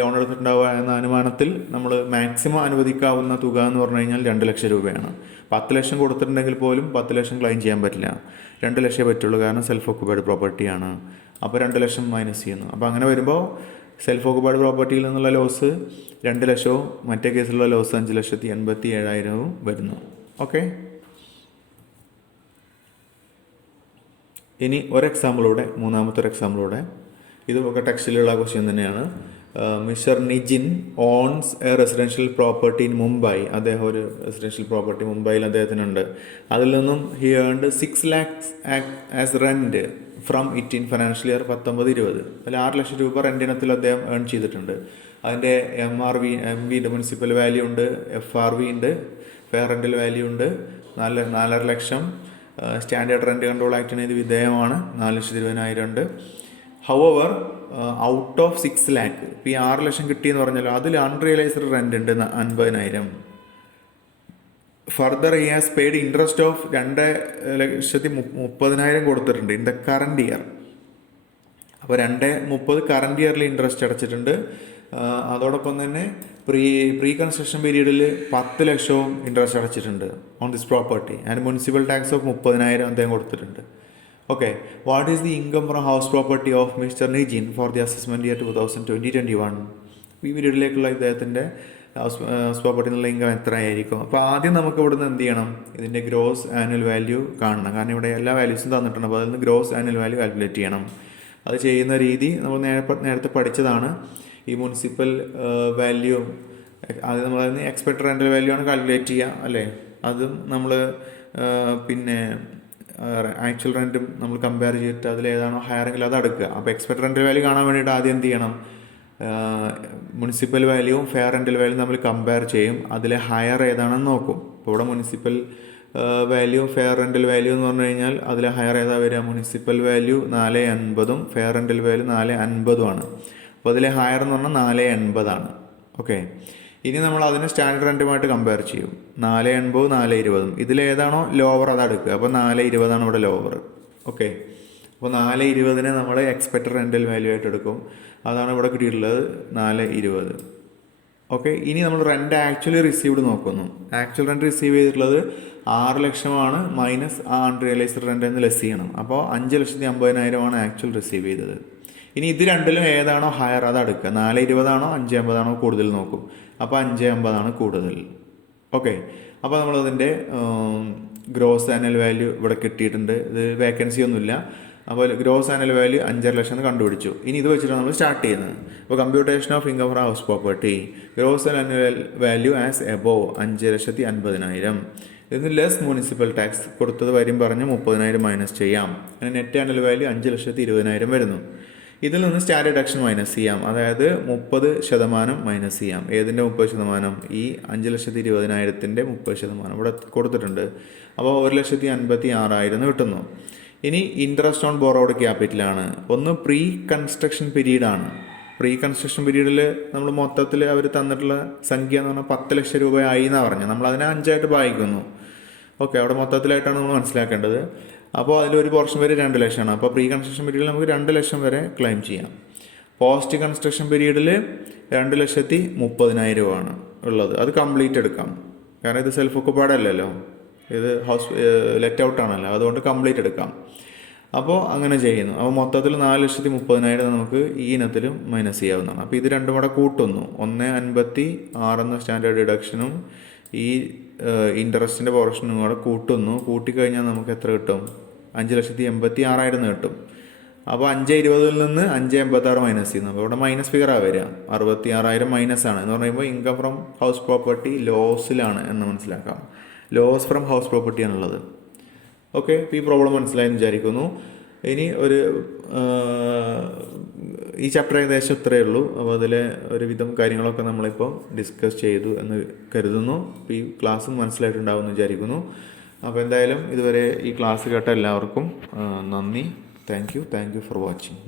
ലോൺ എടുത്തിട്ടുണ്ടാവുക എന്ന അനുമാനത്തിൽ നമ്മൾ മാക്സിമം അനുവദിക്കാവുന്ന തുക എന്ന് പറഞ്ഞു കഴിഞ്ഞാൽ 2 ലക്ഷം രൂപയാണ്. 10 ലക്ഷം കൊടുത്തിട്ടുണ്ടെങ്കിൽ പോലും 10 ലക്ഷം ക്ലെയിം ചെയ്യാൻ പറ്റില്ല, 2 ലക്ഷമേ പറ്റുള്ളൂ, കാരണം സെൽഫ് ഓക്കുപൈഡ് പ്രോപ്പർട്ടിയാണ്. അപ്പോൾ 2 ലക്ഷം മൈനസ് ചെയ്യുന്നു. അപ്പോൾ അങ്ങനെ വരുമ്പോൾ സെൽഫ് ഓക്കുപൈഡ് പ്രോപ്പർട്ടിയിൽ നിന്നുള്ള ലോസ് 2 ലക്ഷവും മറ്റേ കേസിലുള്ള ലോസ് 5,87,000 വരുന്നു. ഓക്കെ. ഇനി ഒരു എക്സാമ്പിളൂടെ, മൂന്നാമത്തെ ഒരു എക്സാമ്പിളൂടെ. ഇതൊക്കെ ടെക്സ്റ്റിലുള്ള ക്വസ്റ്റ്യൻ തന്നെയാണ്. Mister Nijin owns a residential property in Mumbai. അദ്ദേഹം ഒരു റെസിഡൻഷ്യൽ പ്രോപ്പർട്ടി മുംബൈയിൽ അദ്ദേഹത്തിനുണ്ട്. അതിൽ നിന്നും he earned 6 lakhs as rent from it in financial year 19-20. അതിൽ 6 ലക്ഷം രൂപ റെൻ്റ് ഇനത്തിൽ അദ്ദേഹം ഏൺ ചെയ്തിട്ടുണ്ട്. അതിൻ്റെ MRV മുനിസിപ്പൽ വാല്യൂ ഉണ്ട്, FRV ഉണ്ട്, ഫെയർ റെൻ്റൽ വാല്യൂ ഉണ്ട്, 4.5 ലക്ഷം. സ്റ്റാൻഡേർഡ് റെൻറ്റ് കൺട്രോൾ ആക്ടിന് ഇത് വിധേയമാണ്, 4,20,000 ഉണ്ട്. ഹൗവർ ഔട്ട് ഓഫ് 6 lakh, ഇപ്പോൾ ഈ 6 ലക്ഷം കിട്ടിയെന്ന് പറഞ്ഞാലോ, അതിൽ അൺറിയലൈസ്ഡ് റെൻ്റ് ഉണ്ട് 50,000. Further he has paid interest of 2,30,000 കൊടുത്തിട്ടുണ്ട് ഇൻ ദ കറണ്ട് ഇയർ. അപ്പോൾ 2,30,000 കറണ്ട് ഇയറിൽ ഇൻട്രസ്റ്റ് അടച്ചിട്ടുണ്ട്. അതോടൊപ്പം തന്നെ പ്രീ കൺസ്ട്രക്ഷൻ പീരീഡിൽ 10 ലക്ഷവും ഇൻട്രസ്റ്റ് അടച്ചിട്ടുണ്ട് on this property. And municipal tax of 30,000 അദ്ദേഹം കൊടുത്തിട്ടുണ്ട്. Okay. What is the income from house property of mister Nijin for the assessment year 2020-21? ഈ പീരീഡിലേക്കുള്ള ഇദ്ദേഹത്തിൻ്റെ ഹൗസ് പ്രോപ്പർട്ടി എന്നുള്ള ഇൻകം എത്ര ആയിരിക്കും? അപ്പോൾ ആദ്യം നമുക്ക് ഇവിടുന്ന് എന്ത് ചെയ്യണം, ഇതിൻ്റെ ഗ്രോസ് ആനുവൽ വാല്യൂ കാണണം, കാരണം ഇവിടെ എല്ലാ വാല്യൂസും തന്നിട്ടുണ്ട്. അപ്പോൾ അതിൽ നിന്ന് ഗ്രോസ് ആനുവൽ വാല്യൂ കാൽക്കുലേറ്റ് ചെയ്യണം. അത് ചെയ്യുന്ന രീതി നമ്മൾ നേരത്തെ പഠിച്ചതാണ്. ഈ മുനിസിപ്പൽ വാല്യൂ ആദ്യം നമ്മൾ അതിന് എക്സ്പെക്റ്റഡ് റെൻ്റൽ വാല്യൂ ആണ് കാൽക്കുലേറ്റ് ചെയ്യുക, അല്ലേ? അതും നമ്മൾ പിന്നെ ആക്ച്വൽ റെൻറ്റും നമ്മൾ കമ്പയർ ചെയ്തിട്ട് അതിലേതാണോ ഹയറെങ്കിൽ അത് എടുക്കുക. അപ്പോൾ എക്സ്പെക്റ്റഡ് റെൻ്റൽ വാല്യൂ കാണാൻ വേണ്ടിയിട്ട് ആദ്യം എന്ത് ചെയ്യണം, മുനിസിപ്പൽ വാല്യൂവും ഫെയർ റെൻ്റൽ വാല്യൂ നമ്മൾ കമ്പയർ ചെയ്യും, അതിലെ ഹയർ ഏതാണെന്ന് നോക്കും. ഇപ്പോൾ ഇവിടെ municipal value fair rental value എന്ന് പറഞ്ഞു കഴിഞ്ഞാൽ അതിൽ ഹയർ ഏതാ വരിക? Municipal value 4.80 fair rental value 4.50 അപ്പോൾ അതിലെ ഹയർ എന്ന് പറഞ്ഞാൽ 4.80. ഓക്കെ. ഇനി നമ്മൾ അതിനെ സ്റ്റാൻഡേർഡ് റെൻറ്റുമായിട്ട് കമ്പയർ ചെയ്യും. 4.80 4.20 ഇതിലേതാണോ ലോവർ അത് എടുക്കുക. അപ്പോൾ 4.20 ഇവിടെ ലോവർ. ഓക്കെ. അപ്പോൾ 4.20 നമ്മൾ എക്സ്പെക്റ്റഡ് റെൻ്റൽ വാല്യൂ ആയിട്ട് എടുക്കും. അതാണ് ഇവിടെ കിട്ടിയിട്ടുള്ളത് 4.20. ഓക്കെ, ഇനി നമ്മൾ റെൻ്റ് ആക്ച്വലി റിസീവ്ഡ് നോക്കുന്നു. ആക്ച്വൽ റെൻ്റ് റിസീവ് ചെയ്തിട്ടുള്ളത് 6 ലക്ഷമാണ്, മൈനസ് ആ അൺറിയലൈസ്ഡ് റെൻ്റ് എന്ന് ലെസ് ചെയ്യണം. അപ്പോൾ 5,50,000 ആക്ച്വൽ റിസീവ് ചെയ്തത്. ഇനി ഇത് രണ്ടിലും ഏതാണോ ഹയർ അത് എടുക്കുക. 4,20 5,50 കൂടുതൽ നോക്കും. അപ്പോൾ 5,50 കൂടുതൽ. ഓക്കെ, അപ്പോൾ നമ്മളതിൻ്റെ ഗ്രോസ് ആനുവൽ വാല്യൂ ഇവിടെ കിട്ടിയിട്ടുണ്ട്. ഇത് വേക്കൻസി ഒന്നുമില്ല. അപ്പോൾ ഗ്രോസ് ആനുവൽ വാല്യൂ 5.5 ലക്ഷം എന്ന് കണ്ടുപിടിച്ചു. ഇനി ഇത് വെച്ചിട്ടാണ് നമ്മൾ സ്റ്റാർട്ട് ചെയ്യുന്നത്. അപ്പോൾ computation of income from house property, gross annual value as above 5,50,000. ഇതിന് ലെസ് മുനിസിപ്പൽ ടാക്സ് കൊടുത്തത് വരും പറഞ്ഞ് 30,000 മൈനസ് ചെയ്യാം. അങ്ങനെ നെറ്റ് ആനുവൽ വാല്യൂ 5,20,000 വരുന്നു. ഇതിൽ നിന്ന് സ്റ്റാർ ഡിഡക്ഷൻ മൈനസ് ചെയ്യാം. അതായത് 30% മൈനസ് ചെയ്യാം. ഏതിൻ്റെ 30%? ഈ 5,20,000 30% ഇവിടെ കൊടുത്തിട്ടുണ്ട്. അപ്പോൾ 1,56,000 കിട്ടുന്നു. ഇനി ഇൻട്രസ്റ്റ് ഓൺ ബോറോഡ് ക്യാപിറ്റലാണ്. ഒന്ന് പ്രീ കൺസ്ട്രക്ഷൻ പീരീഡാണ്. പ്രീ കൺസ്ട്രക്ഷൻ പീരീഡിൽ നമ്മൾ മൊത്തത്തിൽ അവർ തന്നിട്ടുള്ള സംഖ്യ എന്ന് പറഞ്ഞാൽ 10 ലക്ഷം രൂപയായി എന്നാണ് പറഞ്ഞത്. നമ്മളതിനെ 5 ഭാഗിക്കുന്നു. ഓക്കെ, അവിടെ മൊത്തത്തിലായിട്ടാണ് നമ്മൾ മനസ്സിലാക്കേണ്ടത്. അപ്പോൾ അതിലൊരു പോർഷൻ വരെ 2 ലക്ഷമാണ്. അപ്പോൾ പ്രീ കൺസ്ട്രക്ഷൻ പീരീഡിൽ നമുക്ക് 2 ലക്ഷം വരെ ക്ലെയിം ചെയ്യാം. പോസ്റ്റ് കൺസ്ട്രക്ഷൻ പീരീഡിൽ 2,30,000 ഉള്ളത്. അത് കംപ്ലീറ്റ് എടുക്കാം. കാരണം ഇത് സെൽഫ് ഒക്കുപാട് അല്ലല്ലോ, ഇത് ഹൗസ് ലെറ്റ് ഔട്ട് ആണല്ലോ. അതുകൊണ്ട് കംപ്ലീറ്റ് എടുക്കാം. അപ്പോൾ അങ്ങനെ ചെയ്യുന്നു. അപ്പോൾ മൊത്തത്തിൽ 4,30,000 നമുക്ക് ഈ ഇനത്തിലും മൈനസ് ചെയ്യാവുന്നതാണ്. അപ്പോൾ ഇത് രണ്ടും കൂടെ കൂട്ടുന്നു. 1,56 എന്ന സ്റ്റാൻഡേർഡ് ഡിഡക്ഷനും ഈ ഇൻട്രസ്റ്റിൻ്റെ പോർഷനും കൂടെ കൂട്ടുന്നു. കൂട്ടിക്കഴിഞ്ഞാൽ നമുക്ക് എത്ര കിട്ടും? 5,86,000 കിട്ടും. അപ്പോൾ 5,20 നിന്ന് 5,86 മൈനസ് ചെയ്യുന്നു. അപ്പോൾ ഇവിടെ മൈനസ് ഫിഗറാണ് വരിക. 66,000 മൈനസ് ആണ് എന്ന് പറയുമ്പോൾ ഇൻകം ഫ്രം ഹൗസ് പ്രോപ്പർട്ടി ലോസിലാണ് എന്ന് മനസ്സിലാക്കാം. ലോസ് ഫ്രം ഹൗസ് പ്രോപ്പർട്ടി ആണുള്ളത്. ഓക്കെ, ഈ പ്രോബ്ലം മനസ്സിലായെന്ന് വിചാരിക്കുന്നു. ഇനി ഈ ചാപ്റ്റർ ഏകദേശം ഇത്രയേ ഉള്ളൂ. അപ്പോൾ അതിലെ ഒരുവിധം കാര്യങ്ങളൊക്കെ നമ്മളിപ്പോൾ ഡിസ്കസ് ചെയ്തു എന്ന് കരുതുന്നു. അപ്പോൾ ഈ ക്ലാസ്സും മനസ്സിലായിട്ടുണ്ടാവുമെന്ന് വിചാരിക്കുന്നു. അപ്പോൾ എന്തായാലും ഇതുവരെ ഈ ക്ലാസ് കേട്ട എല്ലാവർക്കും നന്ദി. Thank you for watching.